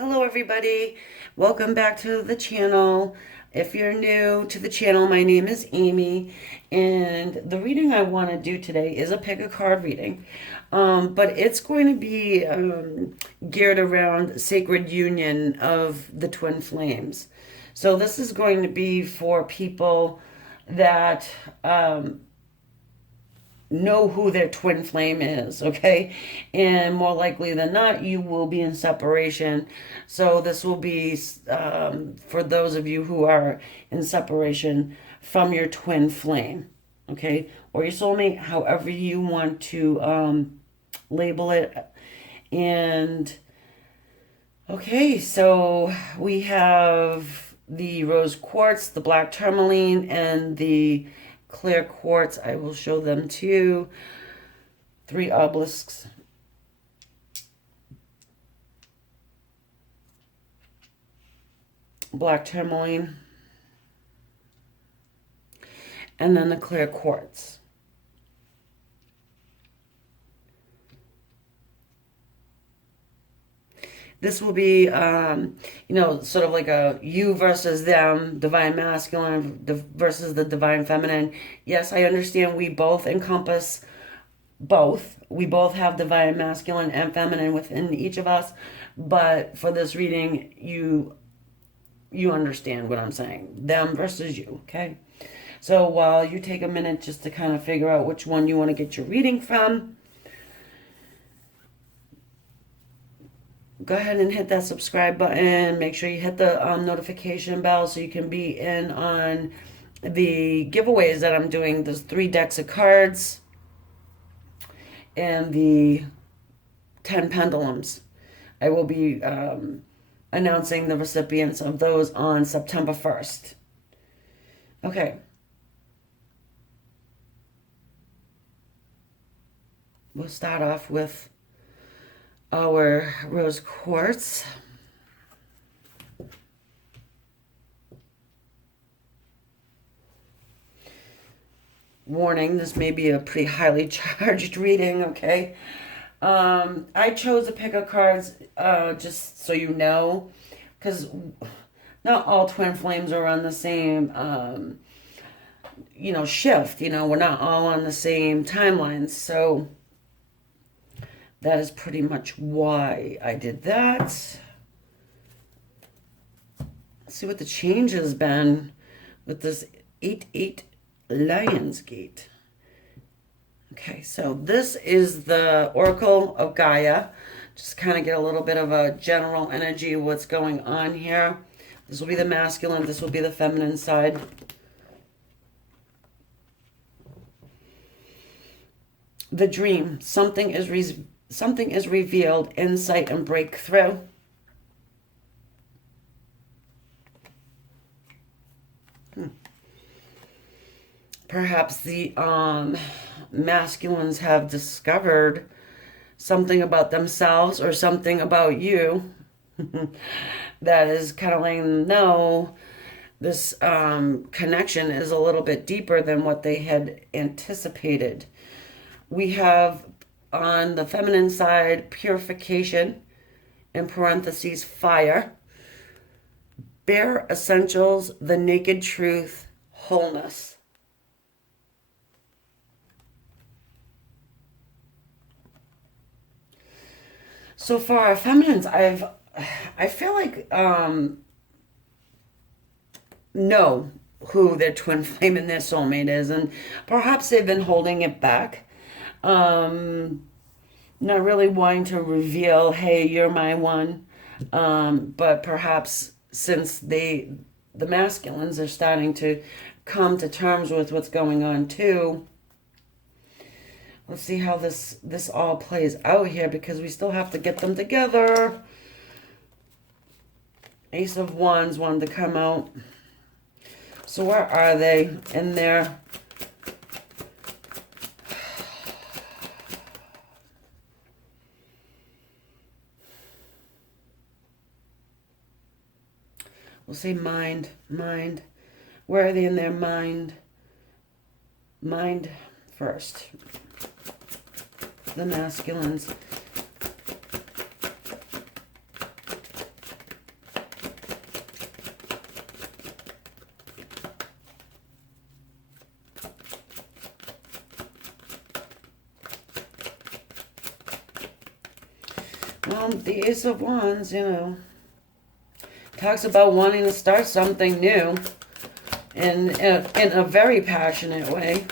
Hello everybody, welcome back to the channel. If you're new to the channel, my name is Amy, and the reading I want to do today is a pick a card reading, but it's going to be geared around sacred union of the twin flames. So this is going to be for people that know who their twin flame is, okay? And more likely than not, you will be in separation. So this will be for those of you who are in separation from your twin flame, okay? Or your soulmate, however you want to label it. And okay, so we have the rose quartz, the black tourmaline, and the clear quartz. I will show them to you. 3 obelisks. Black tourmaline. And then the clear quartz. This will be, sort of like a you versus them, divine masculine versus the divine feminine. Yes, I understand we both encompass both. We both have divine masculine and feminine within each of us. But for this reading, you understand what I'm saying. Them versus you, okay? So while you take a minute just to kind of figure out which one you want to get your reading from, go ahead and hit that subscribe button. Make sure you hit the notification bell so you can be in on the giveaways that I'm doing. There's 3 decks of cards and the 10 pendulums. I will be announcing the recipients of those on September 1st. Okay. We'll start off with our rose quartz. Warning, this may be a pretty highly charged reading, okay? I chose a pick of cards just so you know, because not all twin flames are on the same, shift. We're not all on the same timelines, so that is pretty much why I did that. Let's see what the change has been with this 8-8 Lionsgate. Okay, so this is the Oracle of Gaia. Just kind of get a little bit of a general energy of what's going on here. This will be the masculine, this will be the feminine side. The dream. Something is revealed, insight and breakthrough. Perhaps the masculines have discovered something about themselves or something about you that is kind of letting them know this connection is a little bit deeper than what they had anticipated. We have on the feminine side, purification, in parentheses, fire, bare essentials, the naked truth, wholeness. So for our feminines, I feel like know who their twin flame and their soulmate is, and perhaps they've been holding it back. Not really wanting to reveal, hey, you're my one. But perhaps since the masculines are starting to come to terms with what's going on too. Let's see how this all plays out here, because we still have to get them together. Ace of Wands wanted to come out. So where are they in there? We'll say mind. Where are they in their mind? Mind first. The masculines. Well, the Ace of Wands, talks about wanting to start something new in a very passionate way.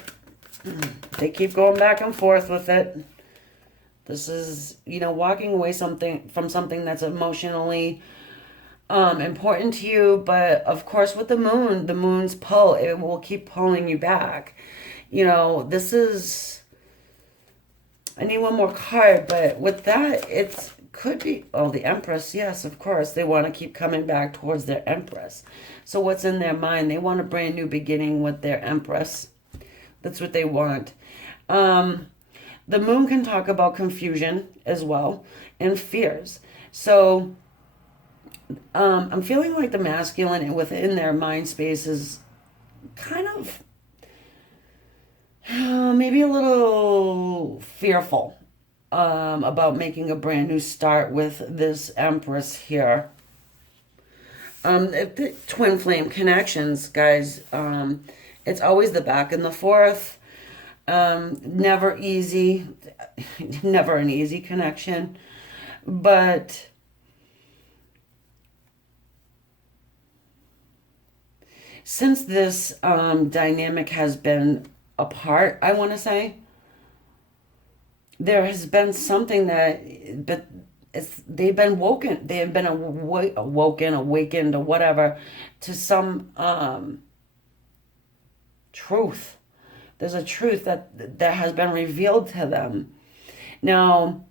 They keep going back and forth with it. This is, walking away from something that's emotionally important to you, but of course with the moon's pull, it will keep pulling you back. This is, I need one more card, but with that, it could be, oh, the Empress, yes, of course, they want to keep coming back towards their Empress. So what's in their mind? They want a brand new beginning with their Empress. That's what they want. The moon can talk about confusion as well and fears. So I'm feeling like the masculine within their mind space is kind of maybe a little fearful about making a brand new start with this Empress here. The twin flame connections, guys, it's always the back and the forth. Never easy, never an easy connection, but since this dynamic has been apart, I want to say, there has been something but they've been woken, they have been awakened, or whatever, to some truth. There's a truth that has been revealed to them. Now,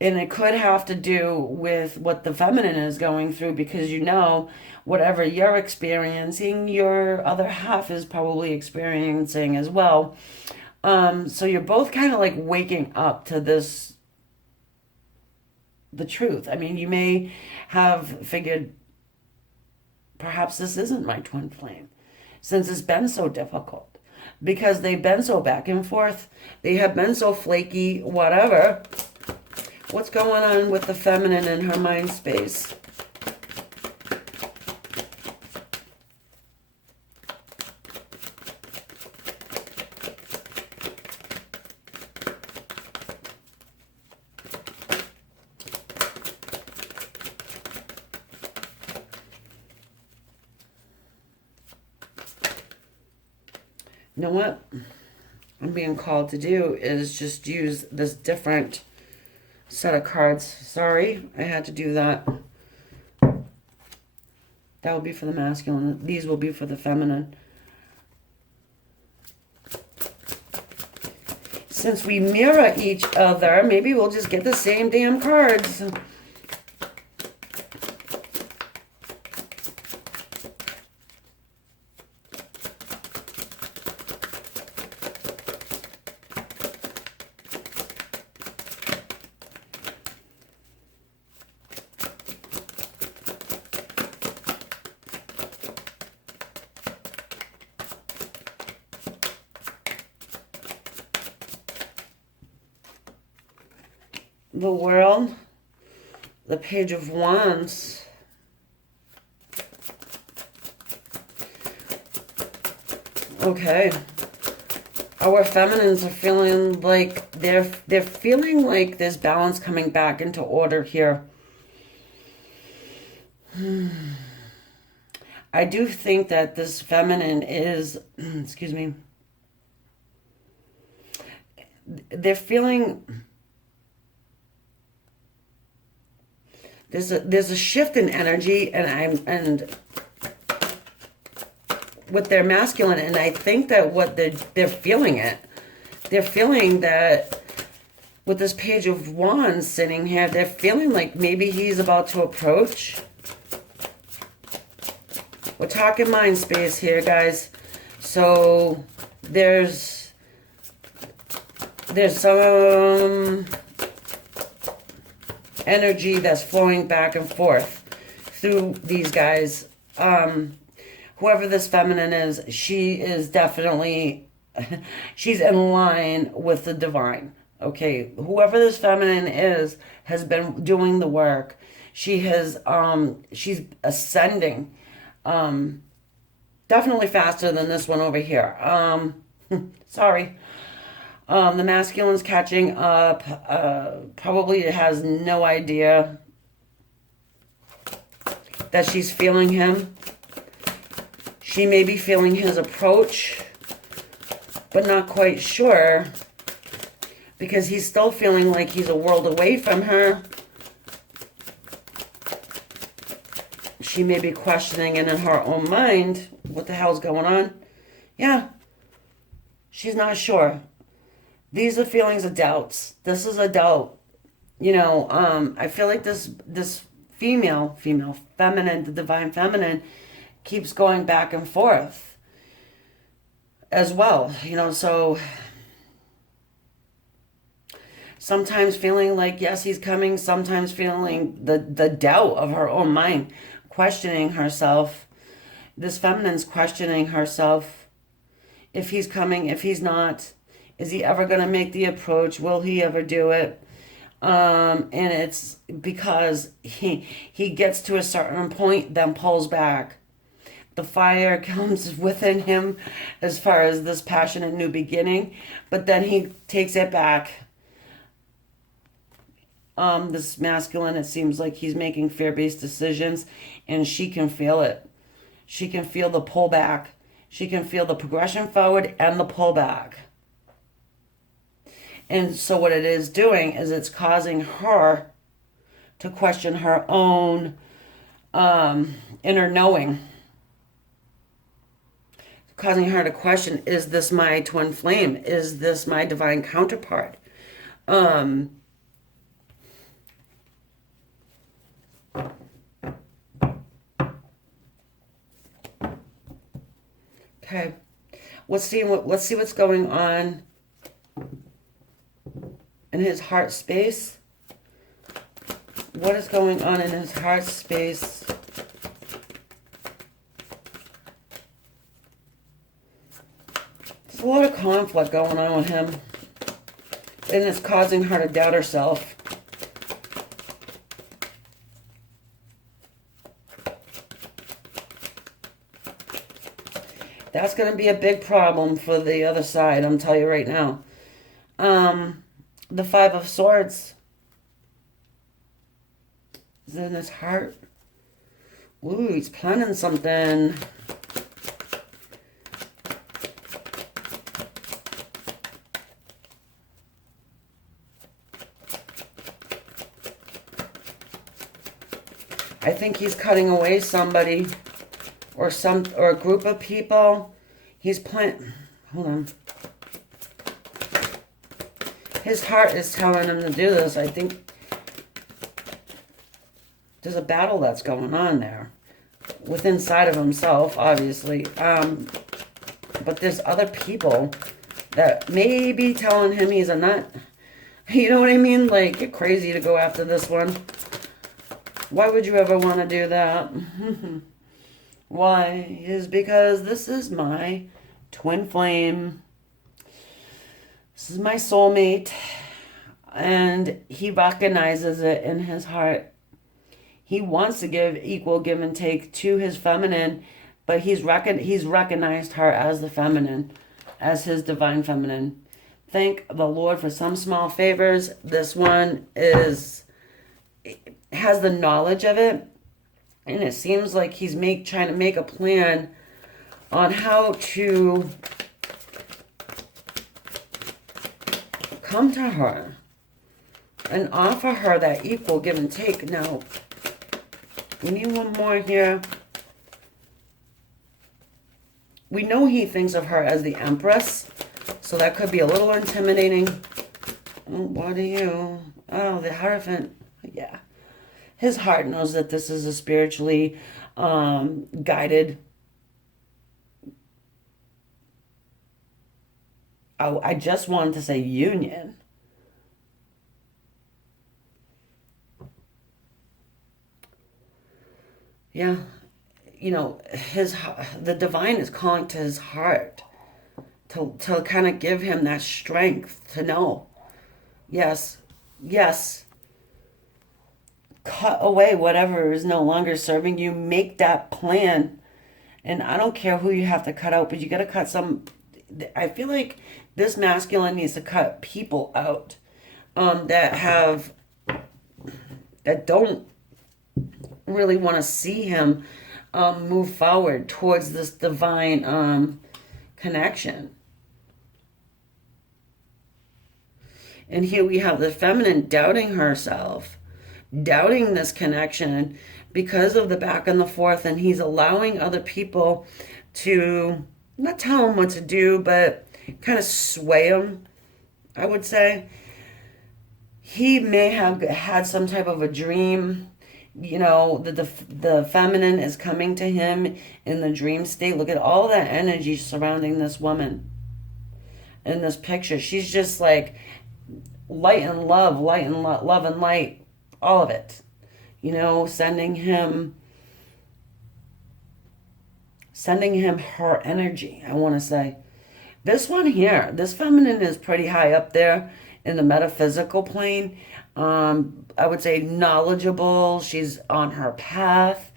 and it could have to do with what the feminine is going through, because whatever you're experiencing, your other half is probably experiencing as well. So you're both kind of like waking up to the truth. I mean, you may have figured, perhaps this isn't my twin flame, since it's been so difficult. Because they've been so back and forth. They have been so flaky, whatever. What's going on with the feminine in her mind space? You know what I'm being called to do is just use this different set of cards. Sorry, I had to do that. That will be for the masculine. These will be for the feminine. Since we mirror each other, maybe we'll just get the same damn cards. The World, the Page of Wands. Okay. Our feminines are feeling like they're feeling like there's balance coming back into order here. I do think that this feminine is, excuse me, they're feeling, there's a shift in energy, and with their masculine, and I think that what they're feeling it. They're feeling that with this Page of Wands sitting here, they're feeling like maybe he's about to approach. We're talking mind space here, guys. So there's some energy that's flowing back and forth through these guys. Whoever this feminine is, she is definitely, she's in line with the divine. Okay, whoever this feminine is has been doing the work. She's ascending, definitely faster than this one over here. Sorry. The masculine's catching up, probably has no idea that she's feeling him. She may be feeling his approach, but not quite sure, because he's still feeling like he's a world away from her. She may be questioning it in her own mind, what the hell's going on? Yeah, she's not sure. These are feelings of doubts. This is a doubt. I feel like this female, feminine, the divine feminine, keeps going back and forth as well. So sometimes feeling like, yes, he's coming, sometimes feeling the doubt of her own mind, questioning herself. This feminine's questioning herself, if he's coming, if he's not. Is he ever going to make the approach? Will he ever do it? And it's because he gets to a certain point, then pulls back. The fire comes within him as far as this passionate new beginning, but then he takes it back. This masculine, it seems like he's making fear-based decisions, and she can feel it. She can feel the pullback. She can feel the progression forward and the pullback. And so what it is doing is it's causing her to question her own inner knowing. Causing her to question, is this my twin flame? Is this my divine counterpart? Okay. Let's see what's going on in his heart space. What is going on in his heart space? There's a lot of conflict going on with him, and it's causing her to doubt herself. That's going to be a big problem for the other side, I'm telling you right now. The Five of Swords is in his heart. Ooh, he's planning something. I think he's cutting away somebody or a group of people. He's hold on. His heart is telling him to do this. I think there's a battle that's going on there within inside of himself, obviously. But there's other people that may be telling him he's a nut. You know what I mean? Like, you're crazy to go after this one. Why would you ever want to do that? Why? Is because this is my twin flame. This is my soulmate. And he recognizes it in his heart. He wants to give equal give and take to his feminine, but he's recognized her as the feminine, as his divine feminine. Thank the Lord for some small favors. This one has the knowledge of it, and it seems like he's trying to make a plan on how to come to her and offer her that equal give and take. Now, we need one more here. We know he thinks of her as the Empress, so that could be a little intimidating. Oh, what are you? Oh, the Hierophant. Yeah. His heart knows that this is a spiritually guided. Oh, I just wanted to say union. Yeah. The divine is calling to his heart to kind of give him that strength to know. Yes. Cut away whatever is no longer serving you. Make that plan. And I don't care who you have to cut out, but you got to cut some. I feel like This masculine needs to cut people out that have that don't really want to see him move forward towards this divine connection. And here we have the feminine doubting herself, doubting this connection because of the back and the forth, and he's allowing other people to not tell him what to do, but kind of sway him, I would say. He may have had some type of a dream, that the feminine is coming to him in the dream state. Look at all that energy surrounding this woman in this picture. She's just like light and love, love and light, all of it. Sending him her energy, I want to say. This one here, this feminine is pretty high up there in the metaphysical plane. I would say knowledgeable. She's on her path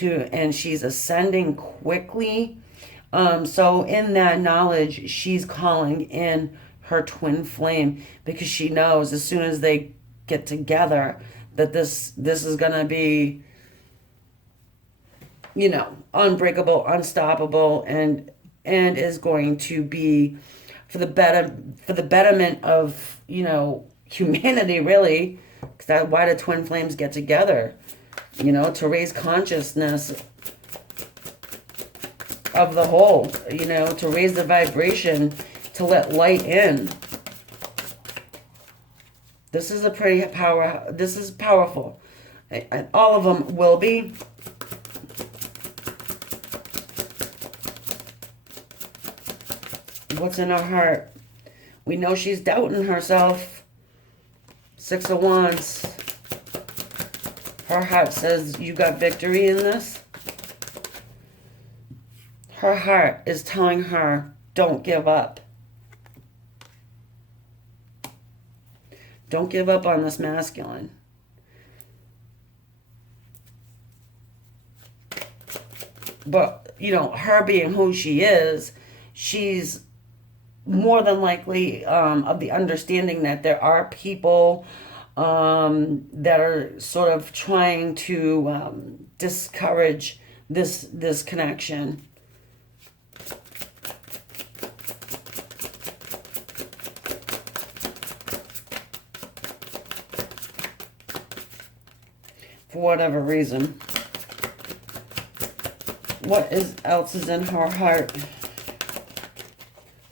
and she's ascending quickly. So in that knowledge, she's calling in her twin flame because she knows as soon as they get together that this is gonna be, unbreakable, unstoppable, and is going to be for the betterment of humanity, really. Because why do twin flames get together? To raise consciousness of the whole. To raise the vibration, to let light in. This is This is powerful. And all of them will be. What's in her heart? We know she's doubting herself. 6 of Wands. Her heart says you got victory in this. Her heart is telling her, don't give up. Don't give up on this masculine. But, her being who she is, she's more than likely of the understanding that there are people that are sort of trying to discourage this connection. For whatever reason. What else is in her heart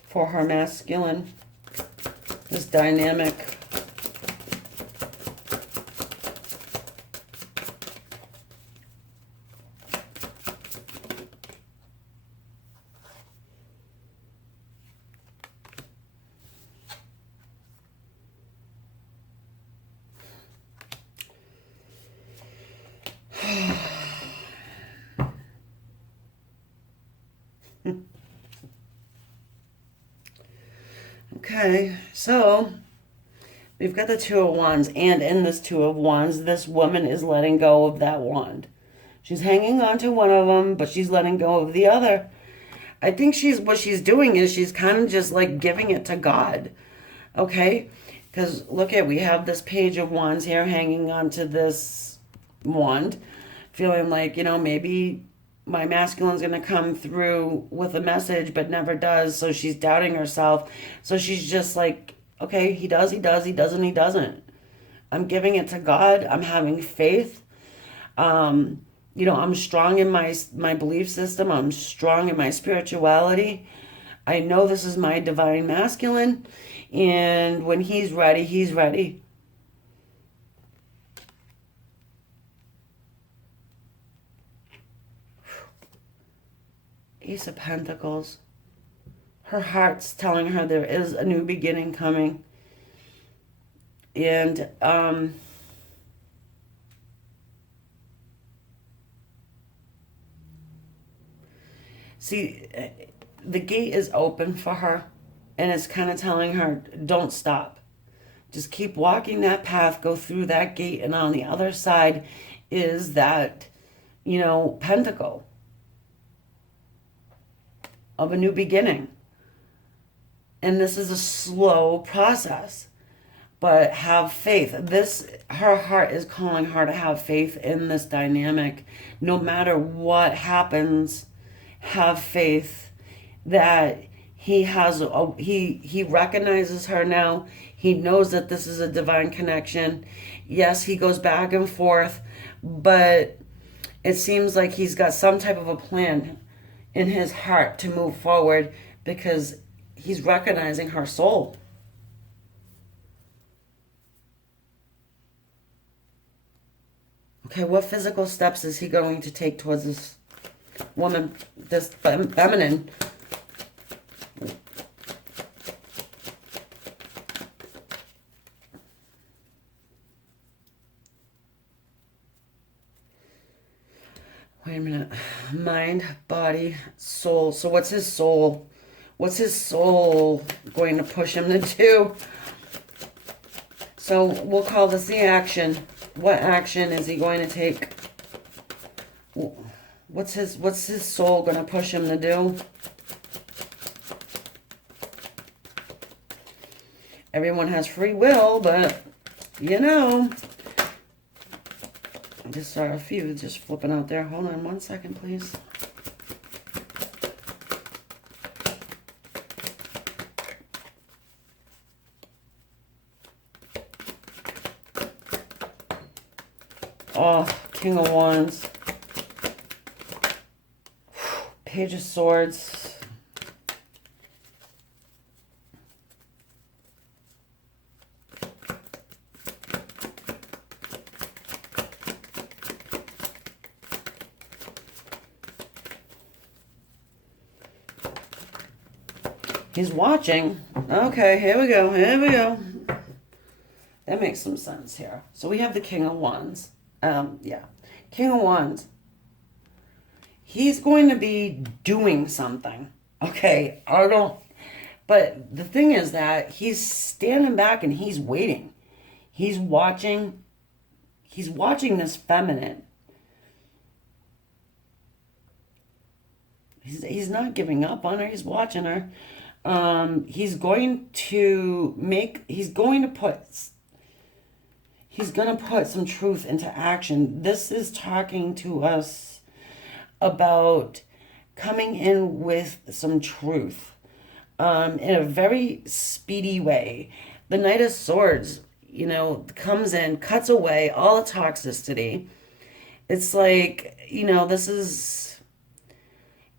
for her masculine? This dynamic. Okay, so we've got the Two of Wands, and in this Two of Wands, this woman is letting go of that wand. She's hanging on to one of them, but she's letting go of the other. I think what she's doing is she's kind of just like giving it to God, okay? Because we have this Page of Wands here hanging on to this wand, feeling like, maybe my masculine's going to come through with a message, but never does. So she's doubting herself. So she's just like, okay, he does, he doesn't, he doesn't. I'm giving it to God. I'm having faith. I'm strong in my belief system. I'm strong in my spirituality. I know this is my divine masculine. And when he's ready, he's ready. Ace of Pentacles. Her heart's telling her there is a new beginning coming. And see, the gate is open for her, and it's kind of telling her, don't stop. Just keep walking that path, go through that gate, and on the other side is that, pentacle of a new beginning. And this is a slow process. But have faith. Her heart is calling her to have faith in this dynamic. No matter what happens, have faith that he recognizes her now. He knows that this is a divine connection. Yes, he goes back and forth, but it seems like he's got some type of a plan in his heart to move forward because he's recognizing her soul. Okay, what physical steps is he going to take towards this woman, this feminine? Wait a minute. Mind, body, soul. So what's his soul? What's his soul going to push him to do? So we'll call this the action. What action is he going to take? What's his soul going to push him to do? Everyone has free will, but you know. I just saw a few just flipping out there. Hold on one second, please. Oh, King of Wands. Page of Swords. He's watching. Okay, here we go. Here we go. That makes some sense here. So we have the King of Wands. Yeah. King of Wands. He's going to be doing something. Okay, but the thing is that he's standing back and he's waiting. He's watching this feminine. He's not giving up on her. He's watching her. He's going to put some truth into action. This is talking to us about coming in with some truth in a very speedy way. The Knight of Swords, comes in, cuts away all the toxicity. It's like,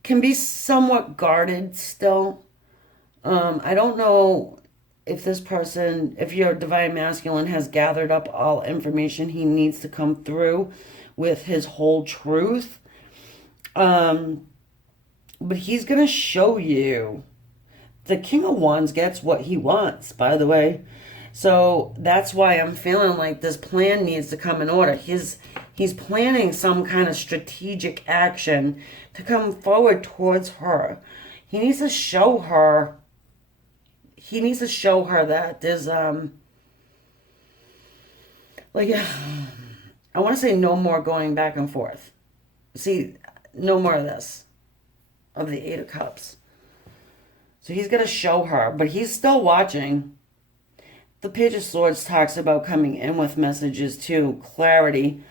can be somewhat guarded still. I don't know if your divine masculine has gathered up all information he needs to come through with his whole truth. But he's going to show you. The King of Wands gets what he wants, by the way. So that's why I'm feeling like this plan needs to come in order. He's planning some kind of strategic action to come forward towards her. He needs to show her that there's I want to say no more going back and forth. See, no more of this, of the Eight of Cups. So he's going to show her, but he's still watching. The Page of Swords talks about coming in with messages too. Clarity,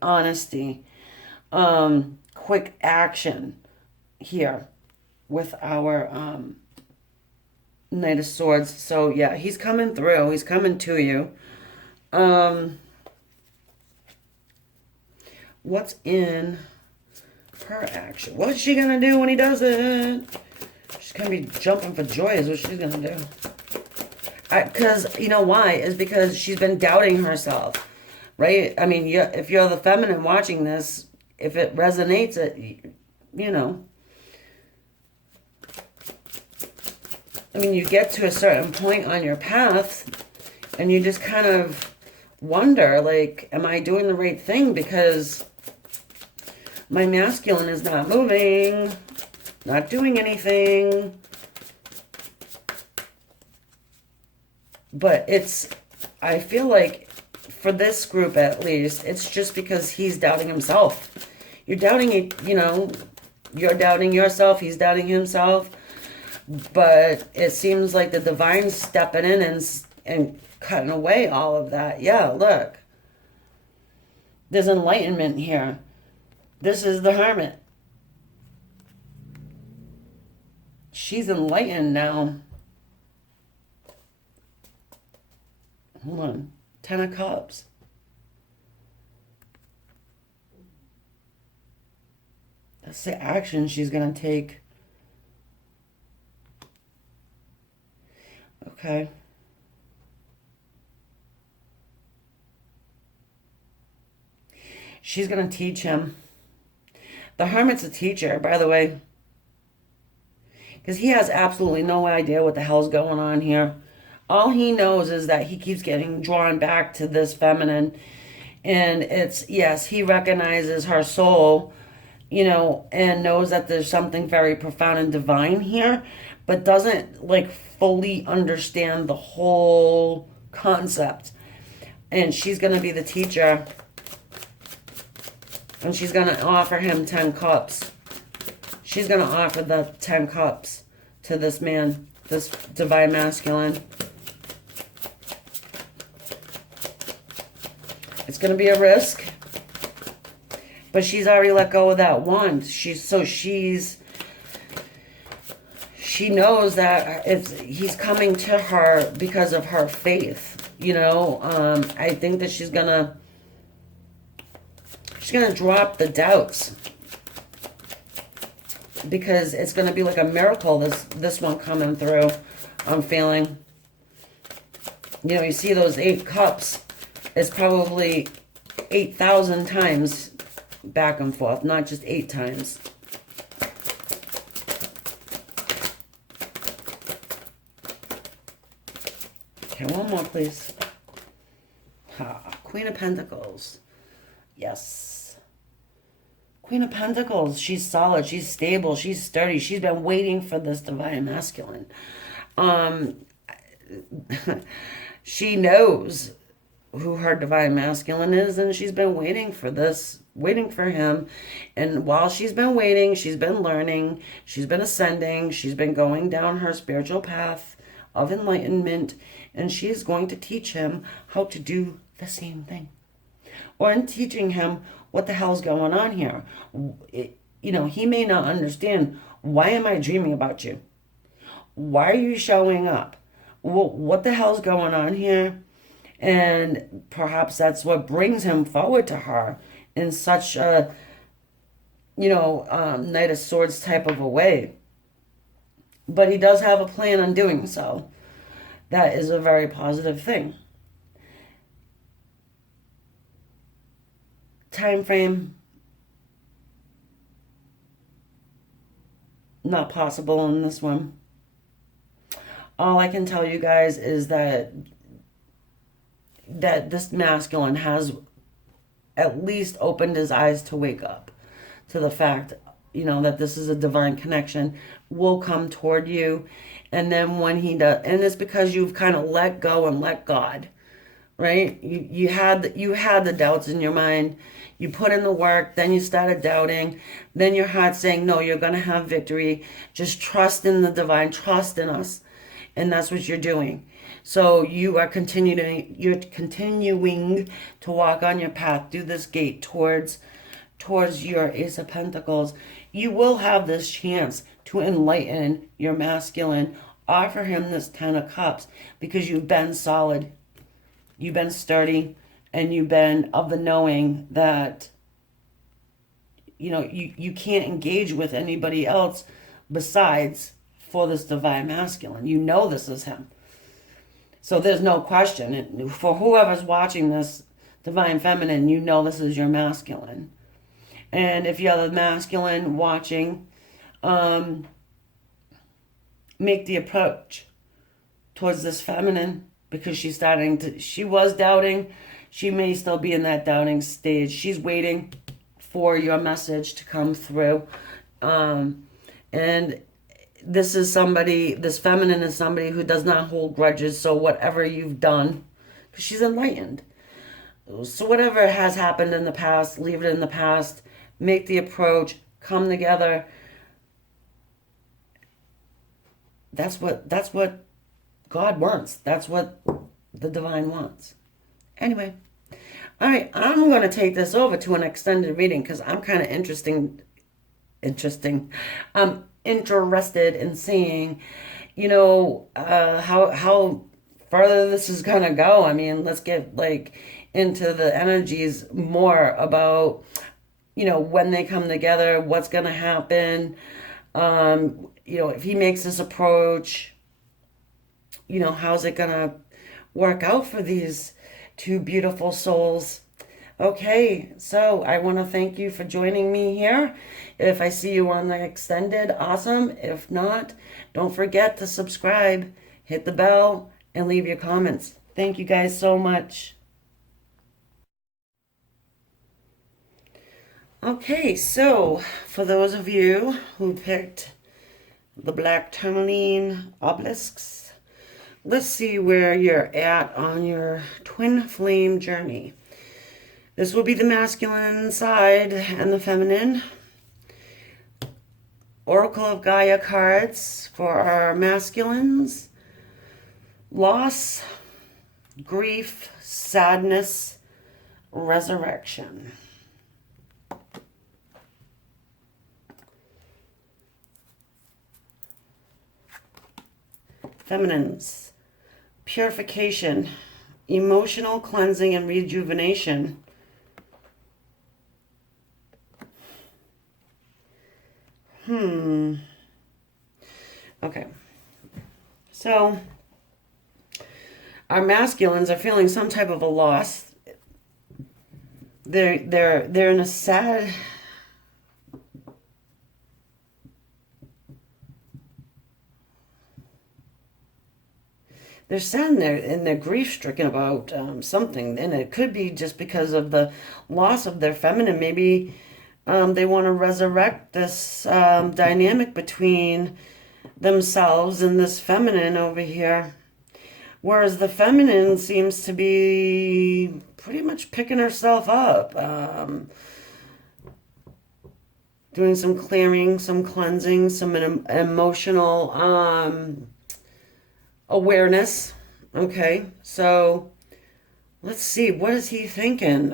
honesty, quick action here with our Knight of Swords. So yeah, he's coming through. He's coming to you. What's in her action? What's she gonna do when he does it? She's gonna be jumping for joy is what she's gonna do. Because, you know why? Is because she's been doubting herself. Right? I mean, if you're the feminine watching this, if it resonates, I mean, you get to a certain point on your path and you just kind of wonder, like, am I doing the right thing? Because my masculine is not moving, not doing anything. But I feel like for this group at least, it's just because he's doubting himself. You're doubting it, you're doubting yourself, he's doubting himself. But it seems like the divine's stepping in and cutting away all of that. Yeah, look. There's enlightenment here. This is the Hermit. She's enlightened now. Hold on. 10 of Cups. That's the action she's going to take. Okay. She's going to teach him. The Hermit's a teacher, by the way. Because he has absolutely no idea what the hell's going on here. All he knows is that he keeps getting drawn back to this feminine. And it's, yes, he recognizes her soul, you know, and knows that there's something very profound and divine here, but doesn't like fully understand the whole concept. And she's going to be the teacher. And she's going to offer him 10 cups. She's going to offer the 10 cups to this man, this divine masculine. It's going to be a risk. But she's already let go of that wand. She knows that he's coming to her because of her faith. You know, I think that she's gonna drop the doubts, because it's gonna be like a miracle. This one coming through. I'm feeling. You know, you see those 8 cups. It's probably 8,000 times back and forth, not just 8 times. Okay, one more, please. Queen of Pentacles. Yes. Queen of Pentacles. She's solid. She's stable. She's sturdy. She's been waiting for this divine masculine. She knows who her divine masculine is, and she's been waiting for this, waiting for him. And while she's been waiting, she's been learning, she's been ascending, she's been going down her spiritual path of enlightenment, and she's going to teach him how to do the same thing. Or in teaching him what the hell's going on here. You know, he may not understand, why am I dreaming about you? Why are you showing up? Well, what the hell's going on here? And perhaps that's what brings him forward to her in such a, you know, Knight of Swords type of a way. But he does have a plan on doing so. That is a very positive thing. Time frame. Not possible in this one. All I can tell you guys is that this masculine has at least opened his eyes to wake up to the fact, you know, that this is a divine connection, will come toward you. And then when he does, and it's because you've kind of let go and let God, right? You had the doubts in your mind. You put in the work, then you started doubting. Then your heart's saying, no, you're going to have victory. Just trust in the divine, trust in us. And that's what you're doing. So you're continuing to walk on your path through this gate towards your Ace of Pentacles. You will have this chance to enlighten your masculine. Offer him this 10 of Cups, because you've been solid, you've been sturdy, and you've been of the knowing that, you know, you can't engage with anybody else besides for this divine masculine. You know this is him. So there's no question. For whoever's watching this divine feminine, you know this is your masculine. And if you're the masculine watching, make the approach towards this feminine, because she was doubting. She may still be in that doubting stage. She's waiting for your message to come through. And this feminine is somebody who does not hold grudges. So whatever you've done, because she's enlightened. So whatever has happened in the past, leave it in the past. Make the approach, come together, That's what God wants. That's what the divine wants. Anyway, all right, I'm going to take this over to an extended reading because I'm kind of interesting. I'm interested in seeing, how further this is gonna go. I mean, let's get like into the energies more about, when they come together, what's gonna happen. If he makes this approach, how's it gonna work out for these two beautiful souls? Okay, so I want to thank you for joining me here. If I see you on the extended, awesome. If not, don't forget to subscribe, hit the bell, and leave your comments. Thank you guys so much. Okay, so for those of you who picked the black tourmaline obelisks, let's see where you're at on your twin flame journey. This will be the masculine side and the feminine. Oracle of Gaia cards for our masculines. Loss, grief, sadness, resurrection. Feminines, purification, emotional cleansing and rejuvenation. Okay. So our masculines are feeling some type of a loss. They're in a sad they're sad and they're grief stricken about something, and it could be just because of the loss of their feminine. Maybe they want to resurrect this dynamic between themselves and this feminine over here. Whereas the feminine seems to be pretty much picking herself up, doing some clearing, some cleansing, some emotional awareness. Okay, so let's see, what is he thinking?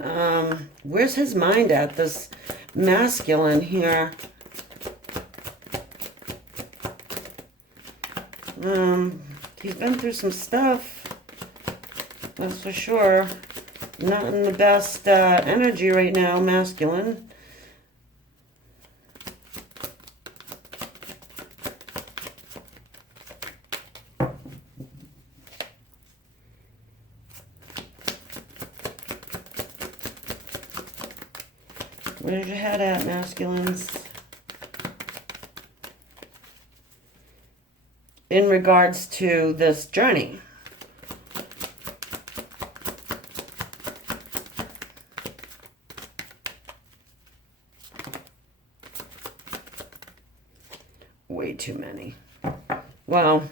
Where's his mind at, this masculine here? He's been through some stuff, that's for sure. Not in the best energy right now, masculine. Where's your head at, masculines? In regards to this journey. Way too many. Well,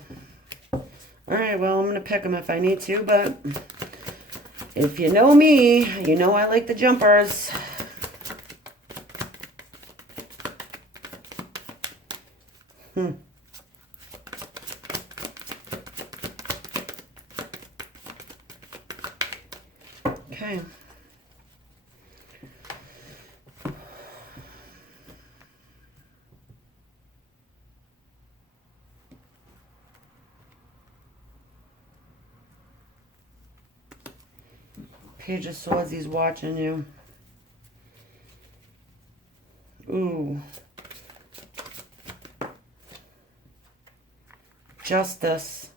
all right, well, I'm going to pick them if I need to, but if you know me, you know I like the jumpers. Okay. Page of Swords, he's watching you. Ooh. Justice.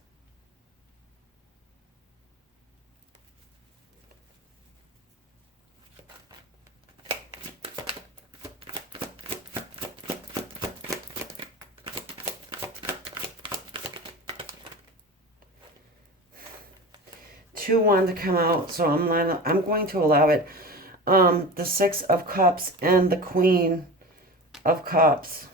Two wanted to come out, so I'm going to allow it. The Six of Cups and the Queen of Cups.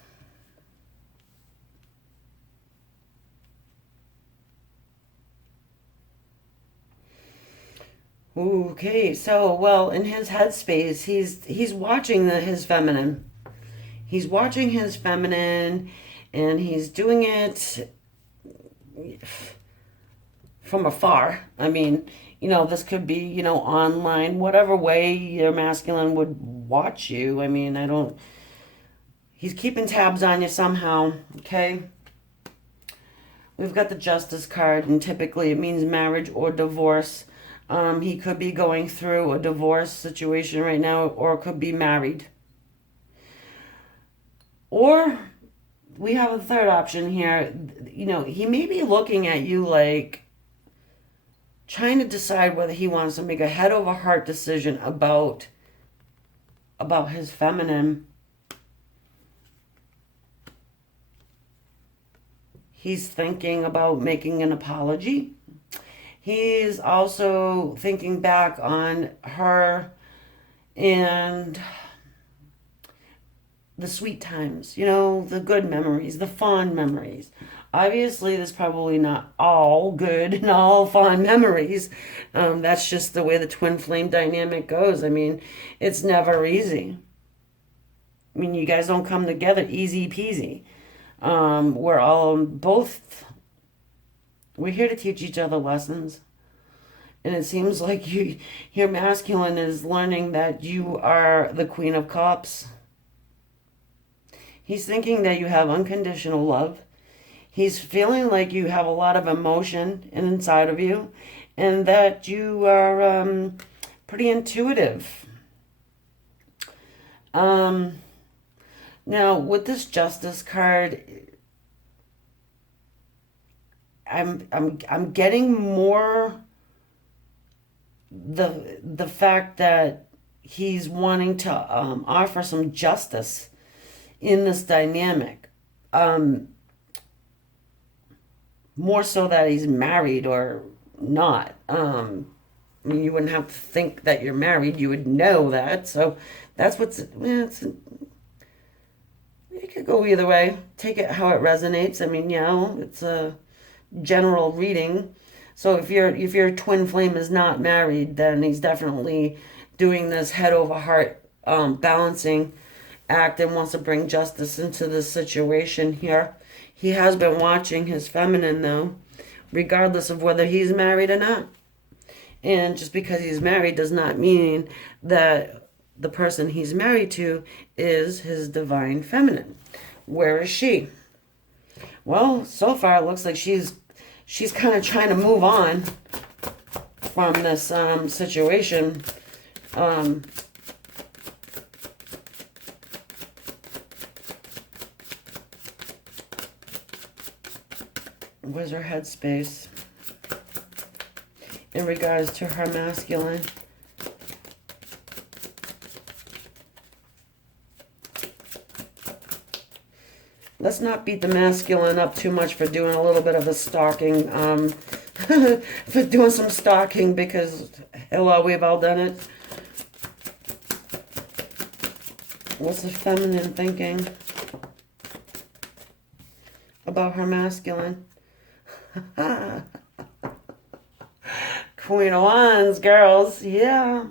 Okay, so well, in his headspace, he's watching his feminine. He's watching his feminine, and he's doing it from afar. I mean, this could be, online, whatever way your masculine would watch you. I mean, he's keeping tabs on you somehow, okay? We've got the Justice card, and typically it means marriage or divorce. He could be going through a divorce situation right now, or could be married. Or we have a third option here. He may be looking at you like trying to decide whether he wants to make a head over heart decision about his feminine. He's thinking about making an apology. He's also thinking back on her and the sweet times, the good memories, the fond memories. Obviously, there's probably not all good and all fond memories. That's just the way the twin flame dynamic goes. I mean, it's never easy. I mean, you guys don't come together easy peasy. We're here to teach each other lessons. And it seems like your masculine is learning that you are the Queen of Cups. He's thinking that you have unconditional love. He's feeling like you have a lot of emotion inside of you, and that you are pretty intuitive. Now, with this Justice card, I'm getting more the fact that he's wanting to offer some justice in this dynamic. More so that he's married or not. I mean, you wouldn't have to think that you're married. You would know that. So that's it could go either way. Take it how it resonates. I mean, it's a general reading. So if your twin flame is not married, then he's definitely doing this head over heart balancing act and wants to bring justice into this situation here. He has been watching his feminine, though, regardless of whether he's married or not. And just because he's married does not mean that the person he's married to is his divine feminine. Where is she? Well, so far it looks like she's kind of trying to move on from this situation. Where's her headspace in regards to her masculine? Let's not beat the masculine up too much for doing a little bit of a stalking, for doing some stalking, because hello, we've all done it. What's the feminine thinking about her masculine? Queen of Wands, girls. Yeah.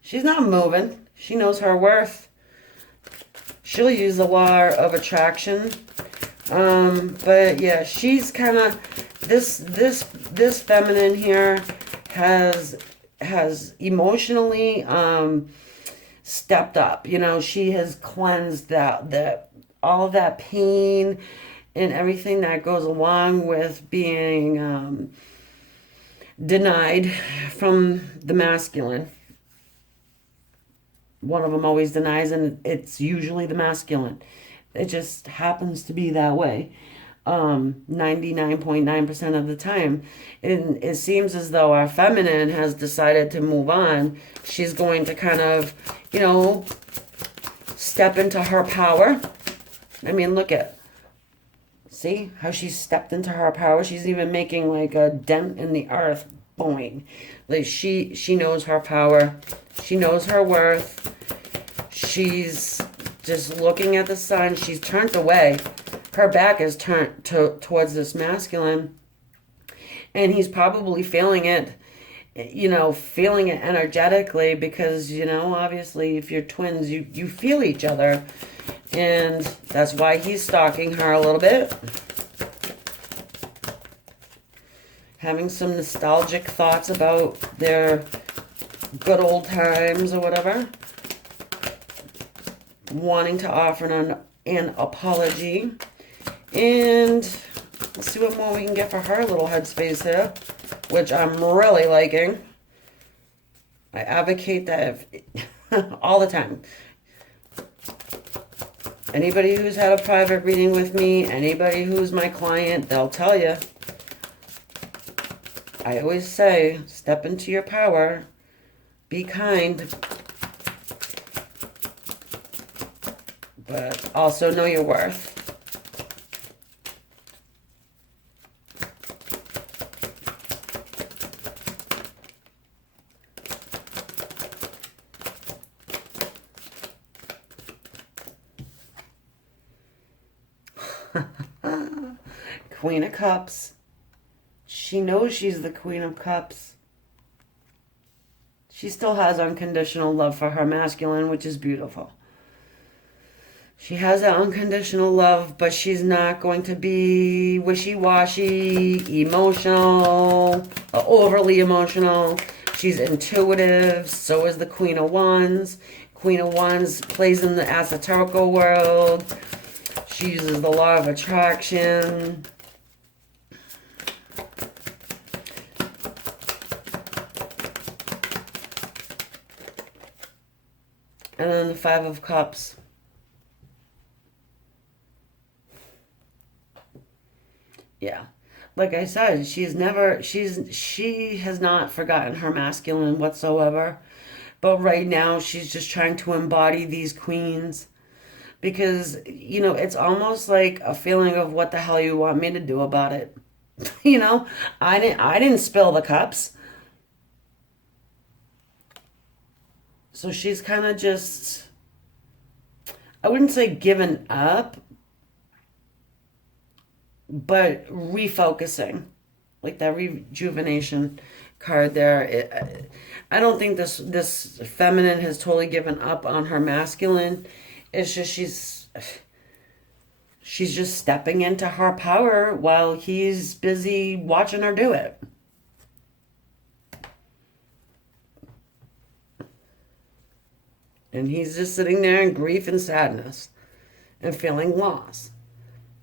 She's not moving. She knows her worth. She'll use the law of attraction. But yeah, she's kind of this feminine here has emotionally stepped up. She has cleansed that all of that pain and everything that goes along with being denied from the masculine. One of them always denies, and it's usually the masculine. It just happens to be that way. 99.9% of the time. And it seems as though our feminine has decided to move on. She's going to kind of, step into her power. I mean, look at, see how she stepped into her power? She's even making like a dent in the earth. Boing. Like she knows her power. She knows her worth. She's just looking at the sun. She's turned away. Her back is turned towards this masculine. And he's probably feeling it energetically because, obviously if you're twins, you feel each other. And that's why he's stalking her a little bit. having some nostalgic thoughts about their good old times or whatever, wanting to offer an apology, and let's see what more we can get for her little headspace here, which I'm really liking. I advocate that all the time. Anybody who's had a private reading with me, anybody who's my client, they'll tell you. I always say, step into your power, be kind, but also know your worth. Queen of Cups. She knows she's the Queen of Cups. She still has unconditional love for her masculine, which is beautiful. She has that unconditional love, but she's not going to be wishy-washy, emotional, or overly emotional. She's intuitive. So is the Queen of Wands. Queen of Wands plays in the esoterical world. She uses the law of attraction. And then the Five of Cups. Yeah. Like I said, she has not forgotten her masculine whatsoever. But right now she's just trying to embody these queens. Because, you know, it's almost like a feeling of what the hell you want me to do about it. You know, I didn't spill the cups. So she's kind of just, I wouldn't say given up, but refocusing. Like that rejuvenation card there. I don't think this feminine has totally given up on her masculine. It's just she's just stepping into her power while he's busy watching her do it. And he's just sitting there in grief and sadness and feeling lost.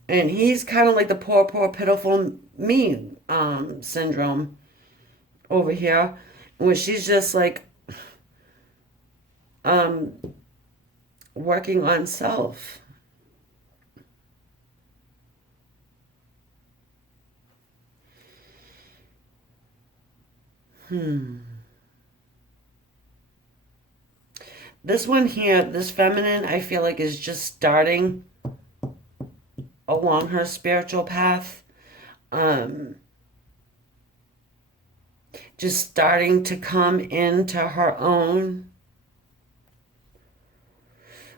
And he's kind of like the poor, pitiful me syndrome over here, where she's just like working on self. This one here, this feminine, I feel like is just starting along her spiritual path. Just starting to come into her own.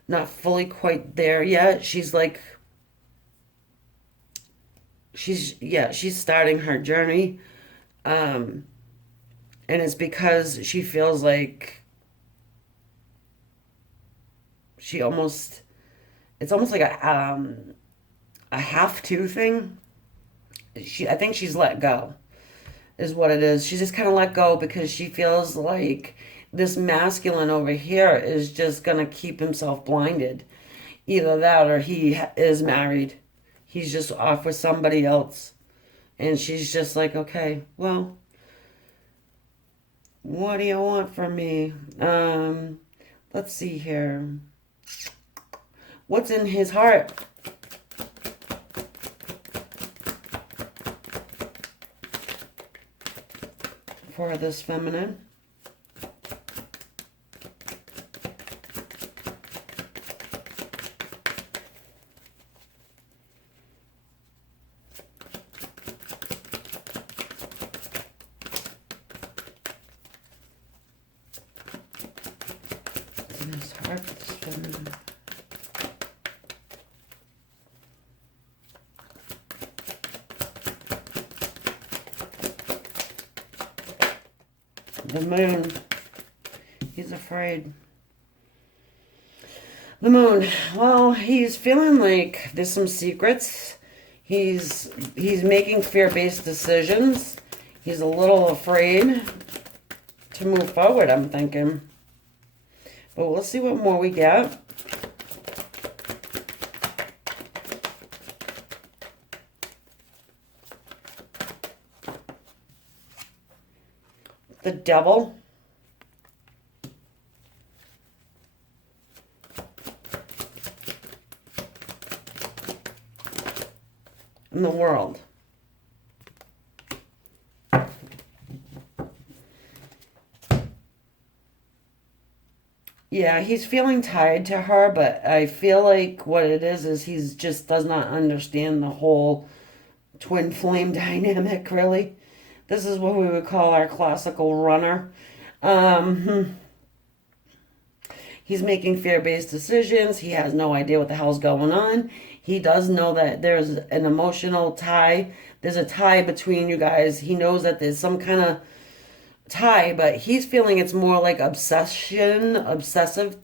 Not fully quite there yet. She's starting her journey. And it's because she feels like it's almost like a have to thing. I think she's let go, is what it is. She's just kind of let go because she feels like this masculine over here is just going to keep himself blinded. Either that or he is married. He's just off with somebody else. And she's just like, okay, well, what do you want from me? Let's see here. What's in his heart? For this feminine. In his heart, this feminine. The moon. He's afraid. The moon. Well, he's feeling like there's some secrets. He's making fear-based decisions. He's a little afraid to move forward, I'm thinking. But we'll see what more we get. The Devil. And the World. Yeah, he's feeling tied to her, but I feel like what it is he's just does not understand the whole twin flame dynamic, really. This is what we would call our classical runner. Um, he's making fear-based decisions. He has no idea what the hell's going on. He does know that there's an emotional tie. There's a tie between you guys. He knows that there's some kind of tie, but he's feeling it's more like obsessive,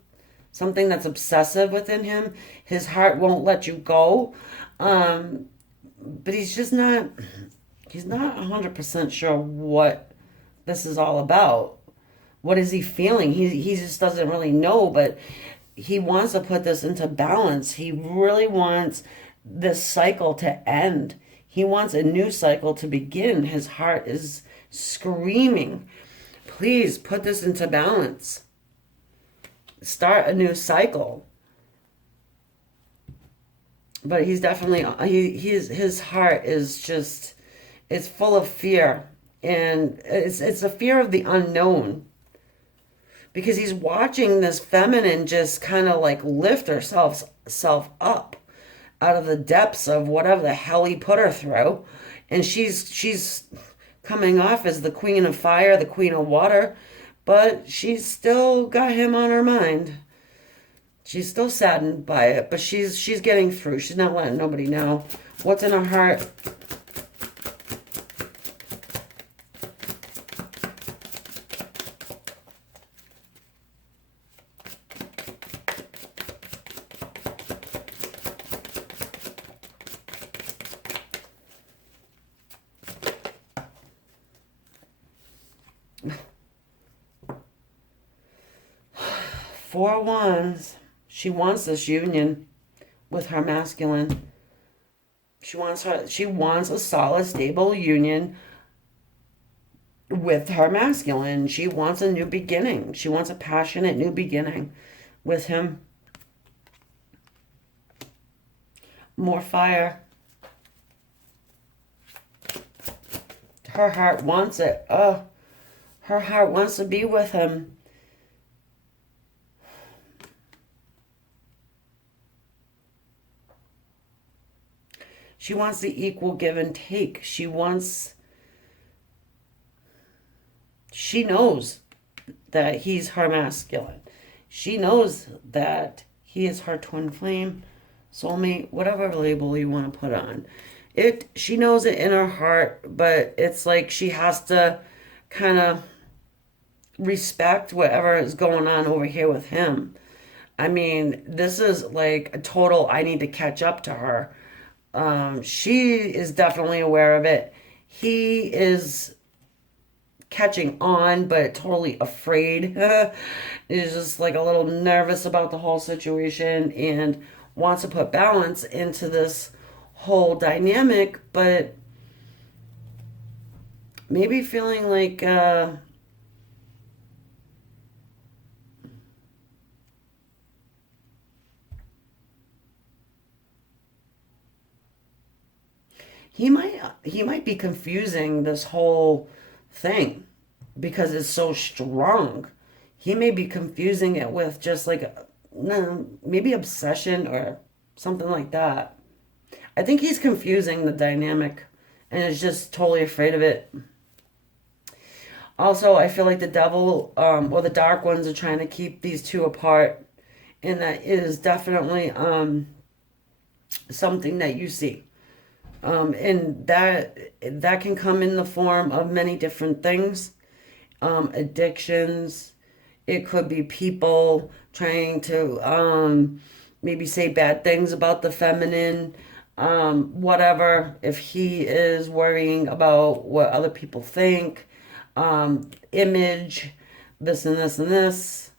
something that's obsessive within him. His heart won't let you go. Um, but he's not 100% sure what this is all about. What is he feeling? He just doesn't really know, but he wants to put this into balance. He really wants this cycle to end. He wants a new cycle to begin. His heart is screaming, please put this into balance. Start a new cycle. But he's definitely his heart is just, it's full of fear, and it's a fear of the unknown, because he's watching this feminine just kind of like lift herself self up out of the depths of whatever the hell he put her through, and she's coming off as the queen of fire, the queen of water, but she's still got him on her mind. She's still saddened by it, but she's getting through. She's not letting nobody know what's in her heart. Four Wands. She wants this union with her masculine. She wants a solid, stable union with her masculine. She wants a new beginning. She wants a passionate new beginning with him. More fire. Her heart wants it. Oh, her heart wants to be with him. She wants the equal give and take. She knows that he's her masculine. She knows that he is her twin flame, soulmate, whatever label you want to put on it. She knows it in her heart, but it's like she has to kind of respect whatever is going on over here with him. I mean, this is like a total I need to catch up to her. She is definitely aware of it. He is catching on, but totally afraid. He's just like a little nervous about the whole situation and wants to put balance into this whole dynamic, but maybe feeling like he might be confusing this whole thing because it's so strong. He may be confusing it with just like no, maybe obsession or something like that. I think he's confusing the dynamic and is just totally afraid of it. Also, I feel like the devil or the dark ones are trying to keep these two apart, and that is definitely something that you see. And that can come in the form of many different things. Addictions. It could be people trying to maybe say bad things about the feminine. whatever, if he is worrying about what other people think, image, this and this and this.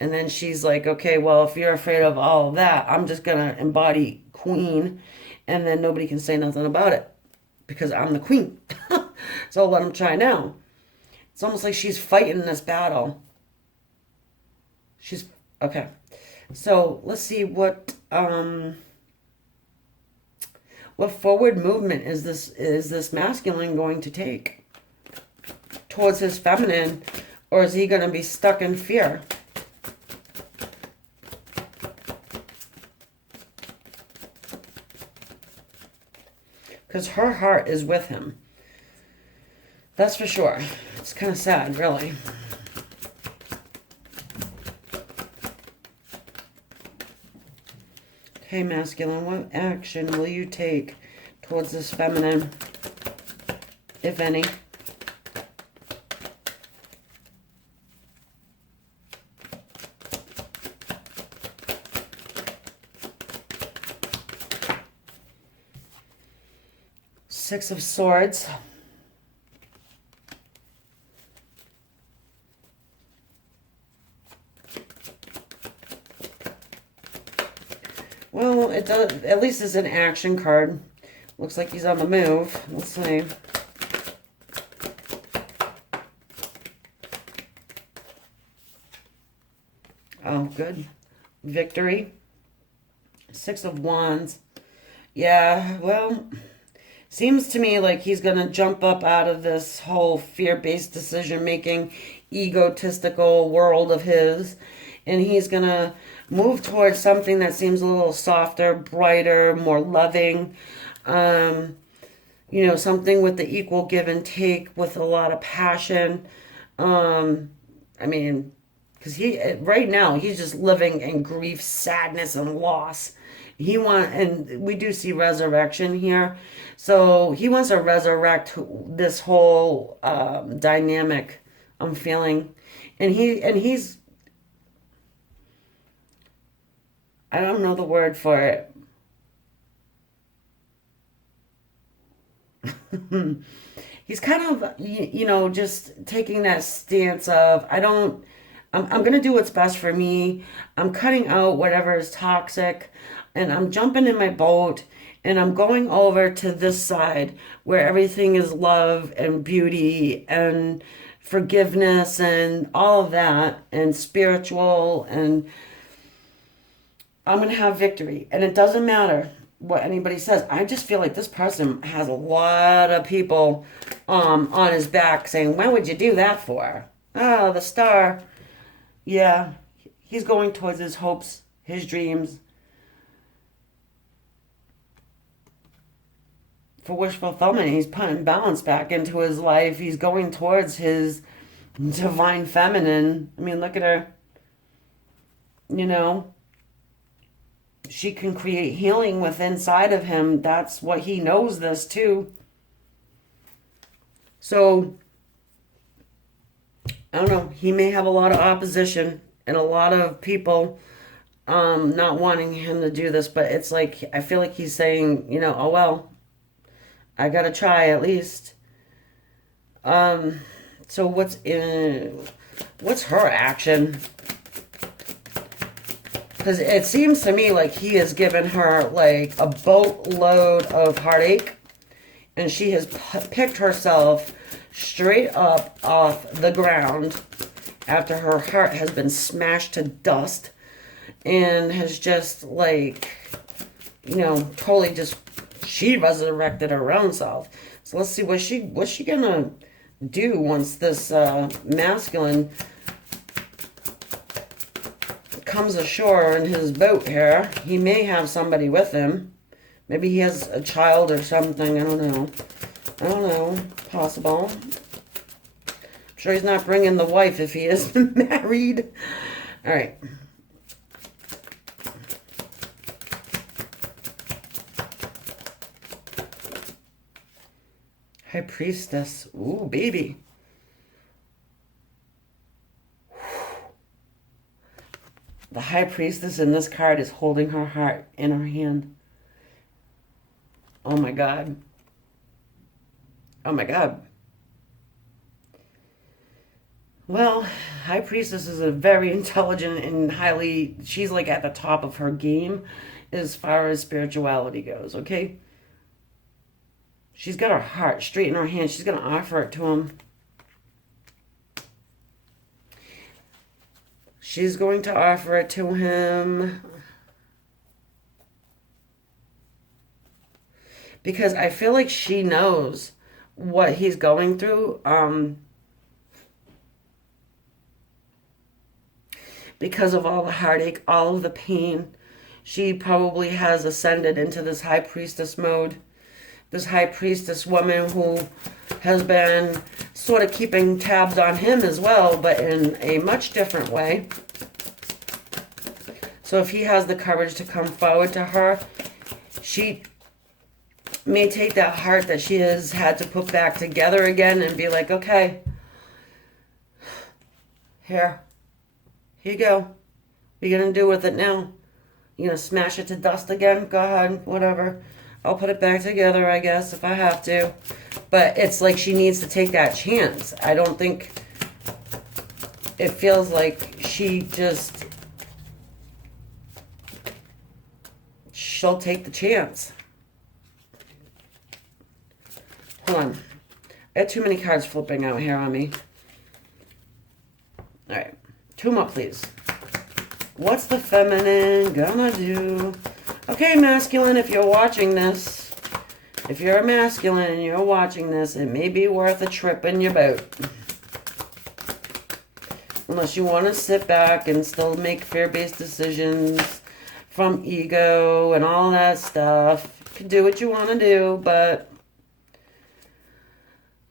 And then she's like, okay, well, if you're afraid of all of that, I'm just going to embody queen, and then nobody can say nothing about it because I'm the queen. So let him try now. It's almost like she's fighting this battle. She's okay. So let's see what forward movement is this masculine going to take towards his feminine, or is he going to be stuck in fear? Because her heart is with him. That's for sure. It's kind of sad, really. Okay, masculine, what action will you take towards this feminine, if any? Six of Swords. Well, it does. At least it's an action card. Looks like he's on the move. Let's see. Oh, good. Victory. Six of Wands. Yeah, well, seems to me like he's going to jump up out of this whole fear-based decision-making, egotistical world of his, and he's going to move towards something that seems a little softer, brighter, more loving. Something with the equal give and take with a lot of passion. I mean, because right now he's just living in grief, sadness, and loss. And we do see resurrection here, so he wants to resurrect this whole dynamic. I'm feeling, he's I don't know the word for it. He's kind of, just taking that stance of, I'm going to do what's best for me. I'm cutting out whatever is toxic, and I'm jumping in my boat, and I'm going over to this side where everything is love and beauty and forgiveness and all of that, and spiritual, and I'm going to have victory. And it doesn't matter what anybody says. I just feel like this person has a lot of people on his back saying, "When would you do that for?" Oh, the star. Yeah, he's going towards his hopes, his dreams, for wish fulfillment. He's putting balance back into his life. He's going towards his divine feminine. I mean, look at her. She can create healing within inside of him. That's what he knows this too. So, I don't know. He may have a lot of opposition and a lot of people not wanting him to do this, but it's like, I feel like he's saying, oh well, I gotta try at least. So what's her action? Because it seems to me like he has given her like a boatload of heartache, and she has picked herself straight up off the ground after her heart has been smashed to dust, and has just totally just, she resurrected her own self. So let's see what's she gonna do once this masculine comes ashore in his boat here. He may have somebody with him. Maybe he has a child or something. I don't know. Possible. I'm sure he's not bringing the wife if he is married. All right. High Priestess. Ooh, baby. The High Priestess in this card is holding her heart in her hand. Oh my God. Oh my God. Well, High Priestess is a very intelligent and highly, she's like at the top of her game as far as spirituality goes, okay? She's got her heart straight in her hand. She's going to offer it to him. She's going to offer it to him because I feel like she knows what he's going through. Because of all the heartache, all of the pain, she probably has ascended into this high priestess mode. This high priestess woman who has been sort of keeping tabs on him as well, but in a much different way. So if he has the courage to come forward to her, she may take that heart that she has had to put back together again and be like, okay, here you go. What are you going to do with it now? You going to smash it to dust again? Go ahead, whatever. I'll put it back together, I guess, if I have to. But it's like she needs to take that chance. I don't think it feels like she'll take the chance. Hold on. I got too many cards flipping out here on me. All right. Two more, please. What's the feminine gonna do? Okay, masculine, if you're watching this, if you're a masculine and you're watching this, it may be worth a trip in your boat. Unless you want to sit back and still make fear-based decisions from ego and all that stuff. You can do what you want to do, but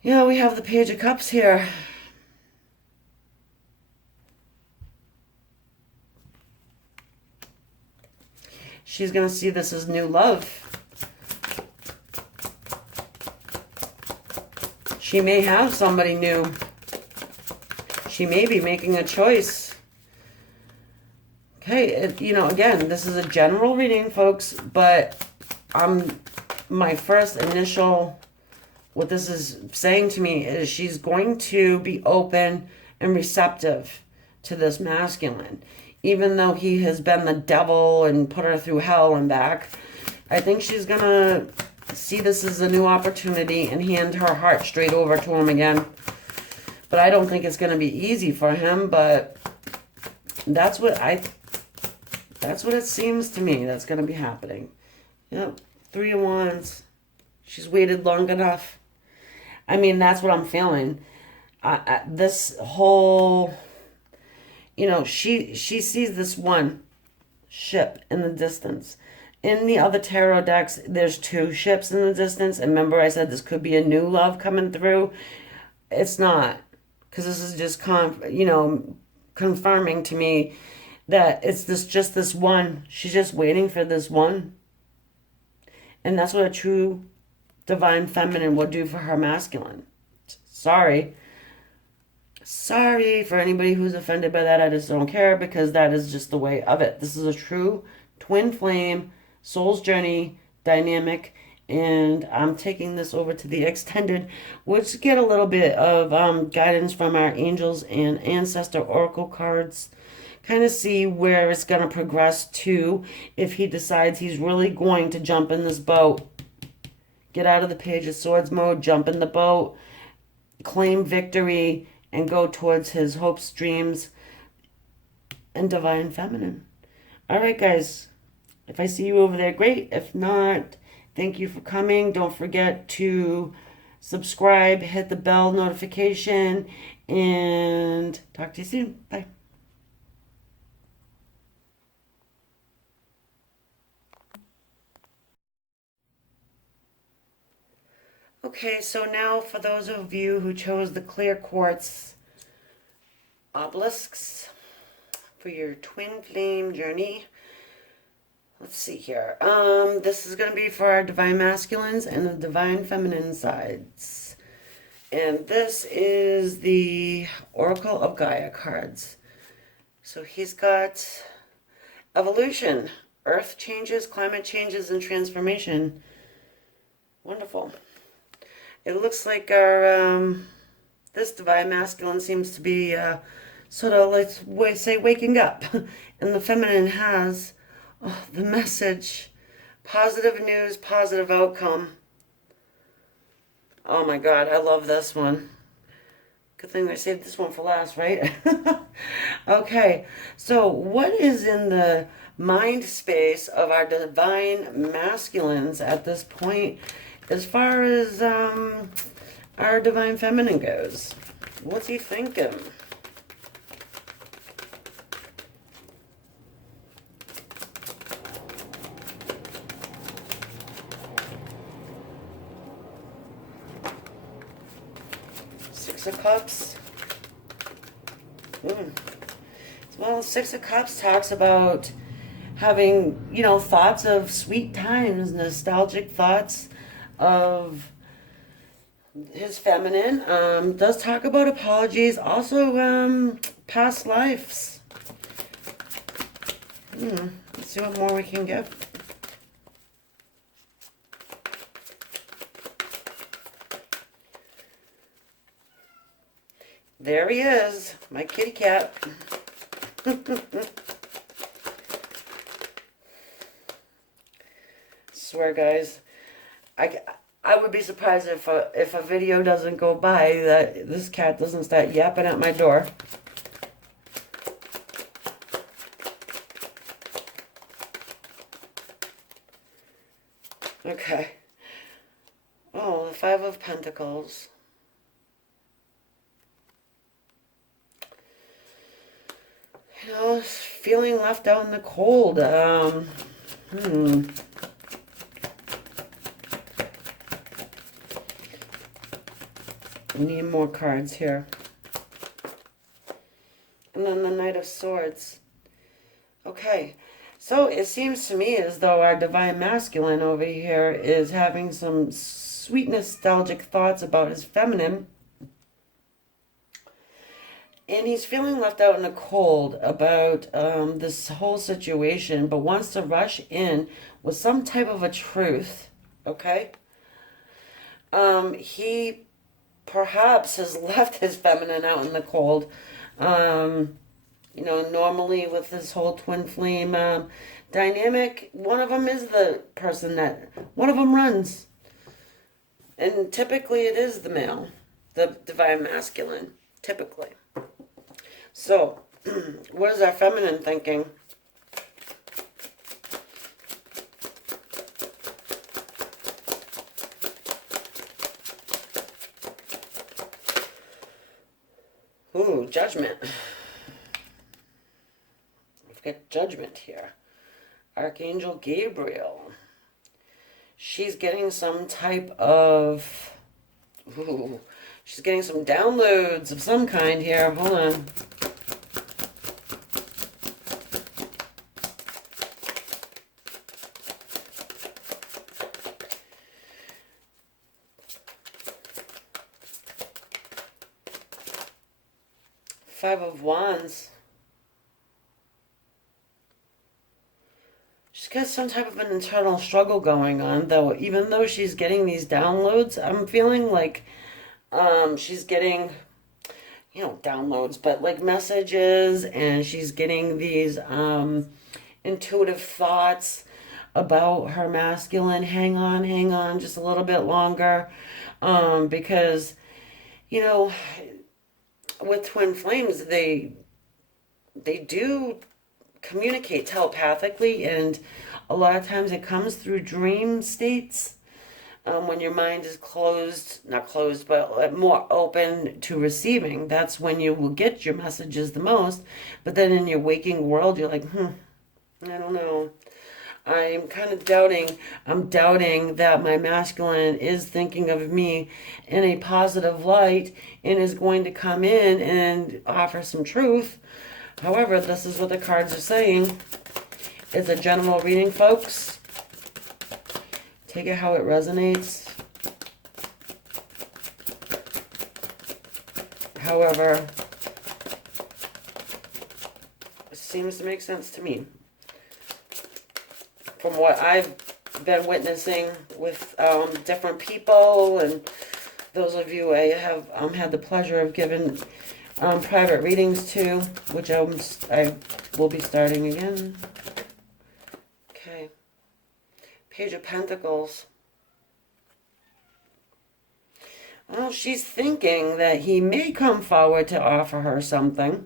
yeah, we have the Page of Cups here. She's going to see this as new love. She may have somebody new. She may be making a choice. Okay, again, this is a general reading, folks, but my first initial, what this is saying to me is she's going to be open and receptive to this masculine. Even though he has been the devil and put her through hell and back, I think she's going to see this as a new opportunity and hand her heart straight over to him again. But I don't think it's going to be easy for him, but that's what it seems to me that's going to be happening. Yep, 3 of Wands. She's waited long enough. I mean, that's what I'm feeling. This whole... she sees this one ship in the distance. In the other tarot decks, there's 2 ships in the distance. And remember I said this could be a new love coming through? It's not. Because this is just, confirming to me that it's just this one. She's just waiting for this one. And that's what a true divine feminine will do for her masculine. Sorry for anybody who's offended by that. I just don't care because that is just the way of it. This is a true twin flame, soul's journey, dynamic, and I'm taking this over to the extended, which get a little bit of guidance from our angels and ancestor oracle cards. Kind of see where it's going to progress to if he decides he's really going to jump in this boat. Get out of the Page of Swords mode, jump in the boat, claim victory, and go towards his hopes, dreams, and divine feminine. All right, guys. If I see you over there, great. If not, thank you for coming. Don't forget to subscribe, hit the bell notification, and talk to you soon. Bye. Okay, so now for those of you who chose the clear quartz obelisks for your twin flame journey, let's see here. This is going to be for our divine masculines and the divine feminine sides. And this is the Oracle of Gaia cards. So he's got evolution, earth changes, climate changes, and transformation. Wonderful. It looks like our this divine masculine seems to be sort of, let's say, waking up. And the feminine has the message, positive news, positive outcome. Oh my God, I love this one. Good thing I saved this one for last, right? Okay, so what is in the mind space of our divine masculines at this point as far as our divine feminine goes? What's he thinking? Six of Cups. Well, Six of Cups talks about having, thoughts of sweet times, nostalgic thoughts of his feminine. Does talk about apologies, also past lives. Let's see what more we can get. There he is, my kitty cat. Swear, guys, I would be surprised if a video doesn't go by that this cat doesn't start yapping at my door. Okay. Oh, the Five of Pentacles. Feeling left out in the cold. We need more cards here. And then the Knight of Swords. Okay, so it seems to me as though our divine masculine over here is having some sweet nostalgic thoughts about his feminine. And he's feeling left out in the cold about this whole situation, but wants to rush in with some type of a truth, okay? He perhaps has left his feminine out in the cold. Normally with this whole twin flame dynamic, one of them is the person one of them runs. And typically it is the male, the divine masculine, typically. So, what is our feminine thinking? Ooh, Judgment. We've got Judgment here. Archangel Gabriel. She's getting some type of... Ooh, she's getting some downloads of some kind here. Hold on. Five of Wands. She's got some type of an internal struggle going on, though. Even though she's getting these downloads, I'm feeling like she's getting, downloads, but like messages, and she's getting these intuitive thoughts about her masculine. Hang on just a little bit longer, because, with twin flames, they do communicate telepathically, and a lot of times it comes through dream states, when your mind is not closed, but more open to receiving. That's when you will get your messages the most. But then in your waking world, you're like, I don't know. I'm kind of doubting. I'm doubting that my masculine is thinking of me in a positive light and is going to come in and offer some truth. However, this is what the cards are saying. It's a general reading, folks. Take it how it resonates. However, it seems to make sense to me. From what I've been witnessing with different people, and those of you I have had the pleasure of giving private readings to, which I will be starting again. Okay. Page of Pentacles. Well, she's thinking that he may come forward to offer her something.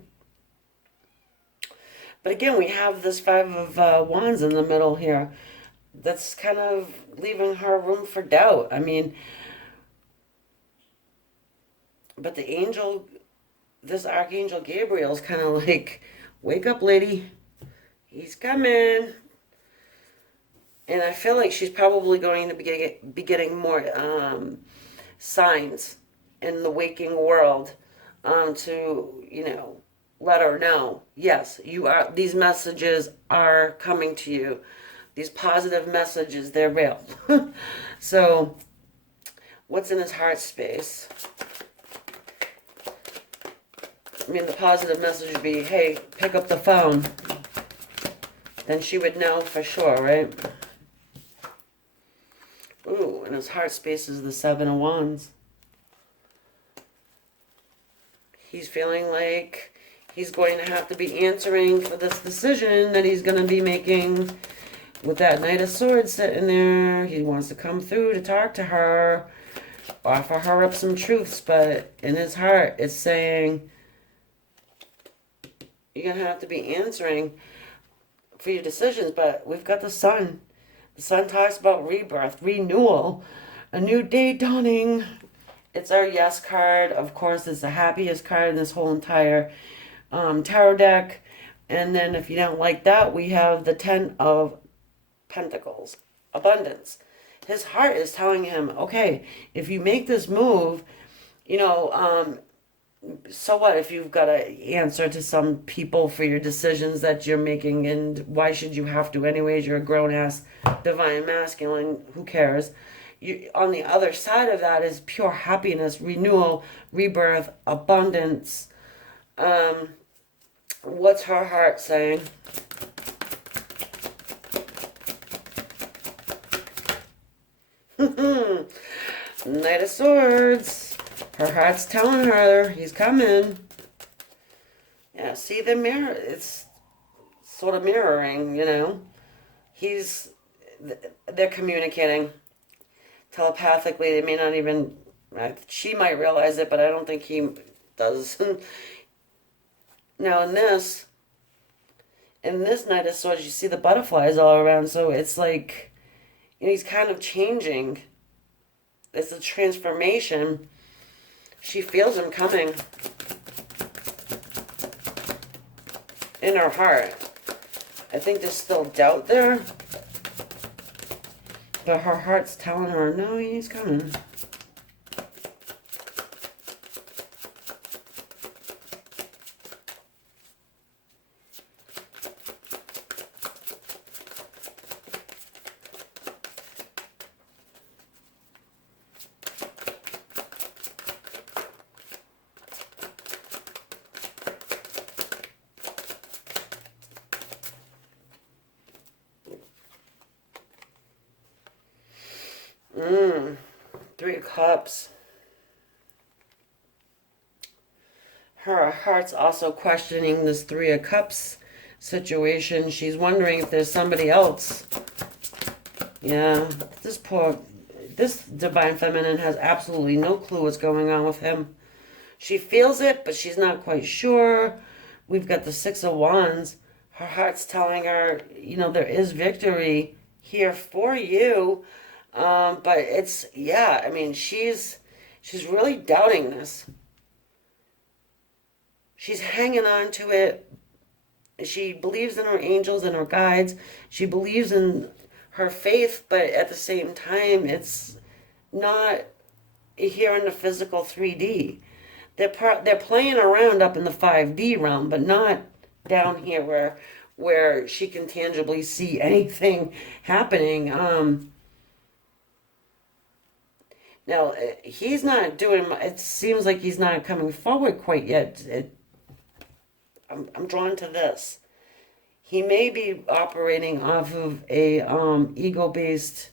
But again, we have this Five of Wands in the middle here. That's kind of leaving her room for doubt. I mean, but the angel, this Archangel Gabriel's kind of like, wake up, lady. He's coming. And I feel like she's probably going to be getting more signs in the waking world to, let her know, yes, you are. These messages are coming to you. These positive messages, they're real. So, what's in his heart space? I mean, the positive message would be, hey, pick up the phone. Then she would know for sure, right? Ooh, and his heart space is the Seven of Wands. He's feeling like he's going to have to be answering for this decision that he's going to be making with that Knight of Swords sitting there. He wants to come through to talk to her, offer her up some truths, but in his heart it's saying, you're going to have to be answering for your decisions. But we've got the Sun. The Sun talks about rebirth, renewal, a new day dawning. It's our yes card. Of course, it's the happiest card in this whole entire tarot deck. And then if you don't like that, we have the Ten of Pentacles, abundance. His heart is telling him, okay, if you make this move, so what if you've got to answer to some people for your decisions that you're making, and why should you have to anyways? You're a grown-ass divine masculine. Who cares? On the other side of that is pure happiness, renewal, rebirth, abundance. What's her heart saying? Knight of Swords. Her heart's telling her he's coming. Yeah, see the mirror? It's sort of mirroring, They're communicating telepathically. They may not even, she might realize it, but I don't think he does. Now in this Knight of Swords, you see the butterflies all around, so it's like, he's kind of changing. It's a transformation. She feels him coming in her heart. I think there's still doubt there, but her heart's telling her, no, he's coming. Three of Cups. Her heart's also questioning this Three of Cups situation. She's wondering if there's somebody else. Yeah, this Divine Feminine has absolutely no clue what's going on with him. She feels it, but she's not quite sure. We've got the Six of Wands. Her heart's telling her, there is victory here for you. But it's, I mean, she's really doubting this. She's hanging on to it. She believes in her angels and her guides. She believes in her faith, but at the same time, it's not here in the physical 3D. They're playing around up in the 5D realm, but not down here where she can tangibly see anything happening. Now, he's not doing, it seems like he's not coming forward quite yet. I'm drawn to this. He may be operating off of a ego-based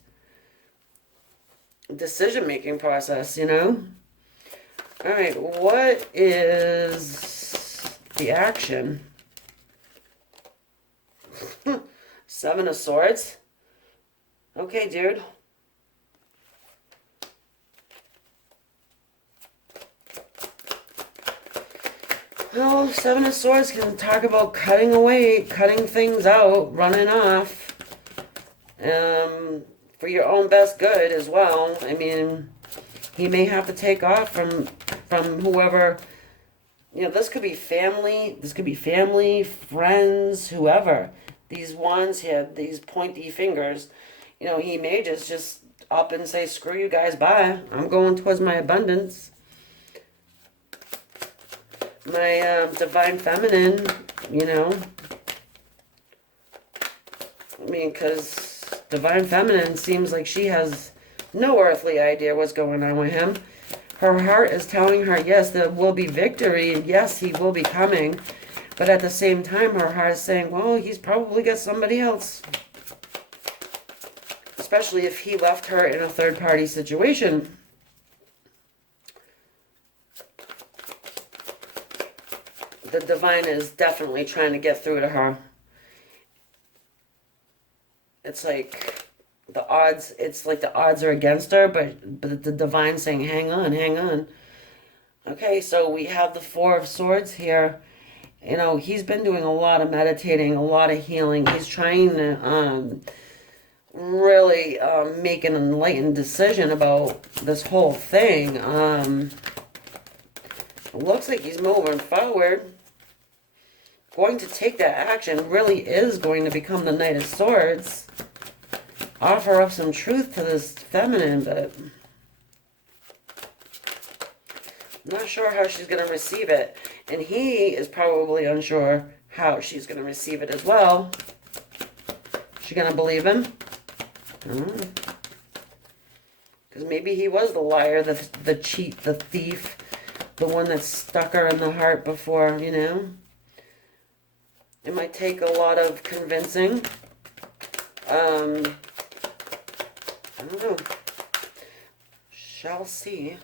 decision-making process, you know? All right, what is the action? Seven of Swords. Okay, dude. Well, Seven of Swords can talk about cutting away, cutting things out, running off, for your own best good as well. I mean, he may have to take off from whoever. You know, this could be family. This could be family, friends, whoever. These wands here, these pointy fingers. You know, he may just up and say, "Screw you guys, bye. I'm going towards my abundance." My divine feminine, you know. I mean, because divine feminine seems like she has no earthly idea what's going on with him. Her heart is telling her, yes, there will be victory, and yes, he will be coming. But at the same time, her heart is saying, well, he's probably got somebody else. Especially if he left her in a third-party situation. The divine is definitely trying to get through to her. It's like the odds, it's like the odds are against her, but the divine saying, hang on, hang on. Okay, so we have the Four of Swords here. You know, he's been doing a lot of meditating, a lot of healing. He's trying to really make an enlightened decision about this whole thing. It looks like he's moving forward. Going to take that action, really is going to become the Knight of Swords. Offer up some truth to this feminine, but I'm not sure how she's going to receive it. And he is probably unsure how she's going to receive it as well. She going to believe him? Because maybe he was the liar, the cheat, the thief, the one that stuck her in the heart before, you know? It might take a lot of convincing. I don't know. Shall see.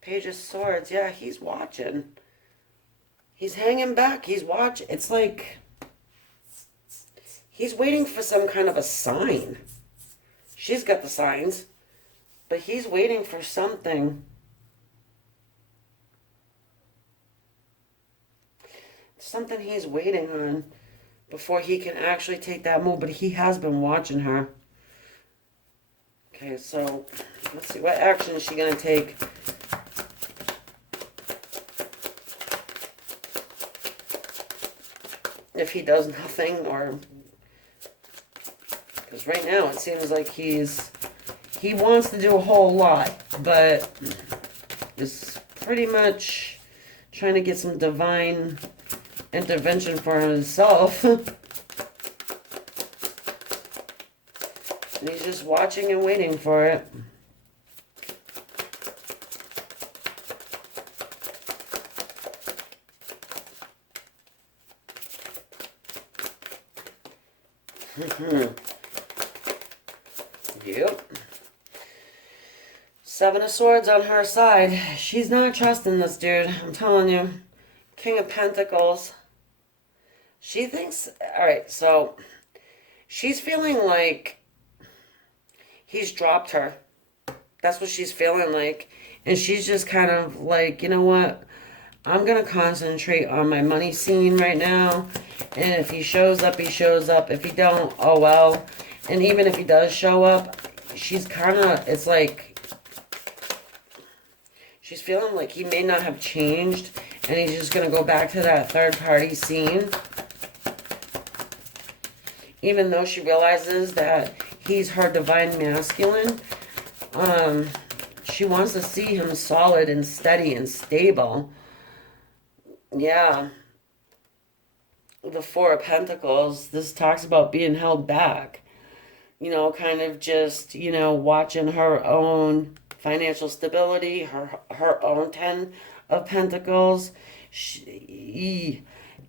Page of Swords. Yeah, he's watching. He's hanging back. He's watching. It's like he's waiting for some kind of a sign. She's got the signs, but he's waiting for something. Something he's waiting on before he can actually take that move, but he has been watching her. Okay, so let's see, what action is she going to take? If he does nothing, or... Because right now it seems like he wants to do a whole lot, but is pretty much trying to get some divine intervention for himself. And he's just watching and waiting for it. Yep. Seven of Swords on her side. She's not trusting this dude, I'm telling you. King of Pentacles. She thinks, alright, so she's feeling like he's dropped her. That's what she's feeling like. And she's just kind of like, you know what? I'm going to concentrate on my money scene right now. And if he shows up, he shows up. If he don't, oh well. And even if he does show up, she's kind of, it's like, she's feeling like he may not have changed. And he's just going to go back to that third party scene. Even though she realizes that he's her divine masculine, she wants to see him solid and steady and stable. Yeah. The Four of Pentacles, this talks about being held back. You know, kind of just, you know, watching her own financial stability, her own Ten of Pentacles. He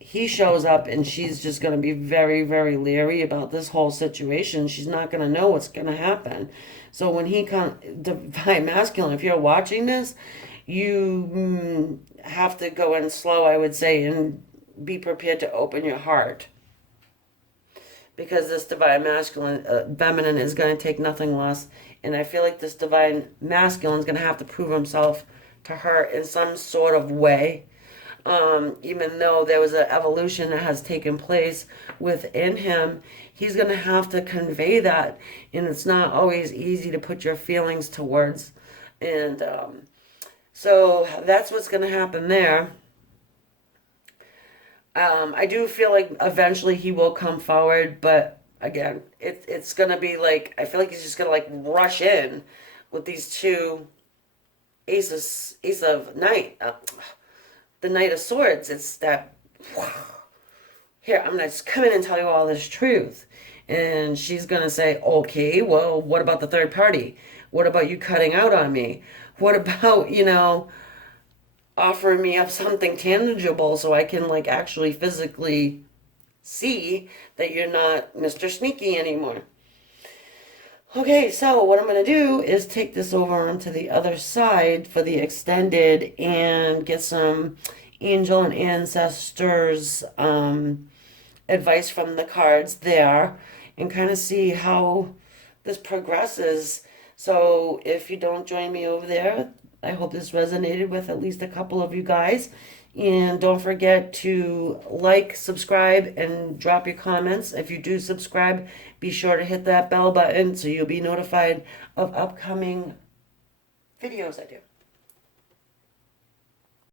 he shows up and she's just going to be very, very leery about this whole situation. She's not going to know what's going to happen. So when he comes, Divine Masculine, if you're watching this, you have to go in slow, I would say, and be prepared to open your heart. Because this Divine Masculine, Feminine is going to take nothing less. And I feel like this Divine Masculine is going to have to prove himself to her in some sort of way. Even though there was an evolution that has taken place within him, he's going to have to convey that. And it's not always easy to put your feelings to words. And so that's what's going to happen there. I do feel like eventually he will come forward, but again, it's going to be like, I feel like he's just going to like rush in with these two Ace of Knight, the Knight of Swords. It's that, here, I'm going to just come in and tell you all this truth. And she's going to say, okay, well, what about the third party? What about you cutting out on me? What about, offering me up something tangible so I can like actually physically see that you're not Mr. Sneaky anymore. Okay, so what I'm going to do is take this over onto the other side for the extended and get some angel and ancestors advice from the cards there and kind of see how this progresses. So if you don't join me over there, I hope this resonated with at least a couple of you guys. And don't forget to like, subscribe, and drop your comments. If you do subscribe, be sure to hit that bell button so you'll be notified of upcoming videos I do.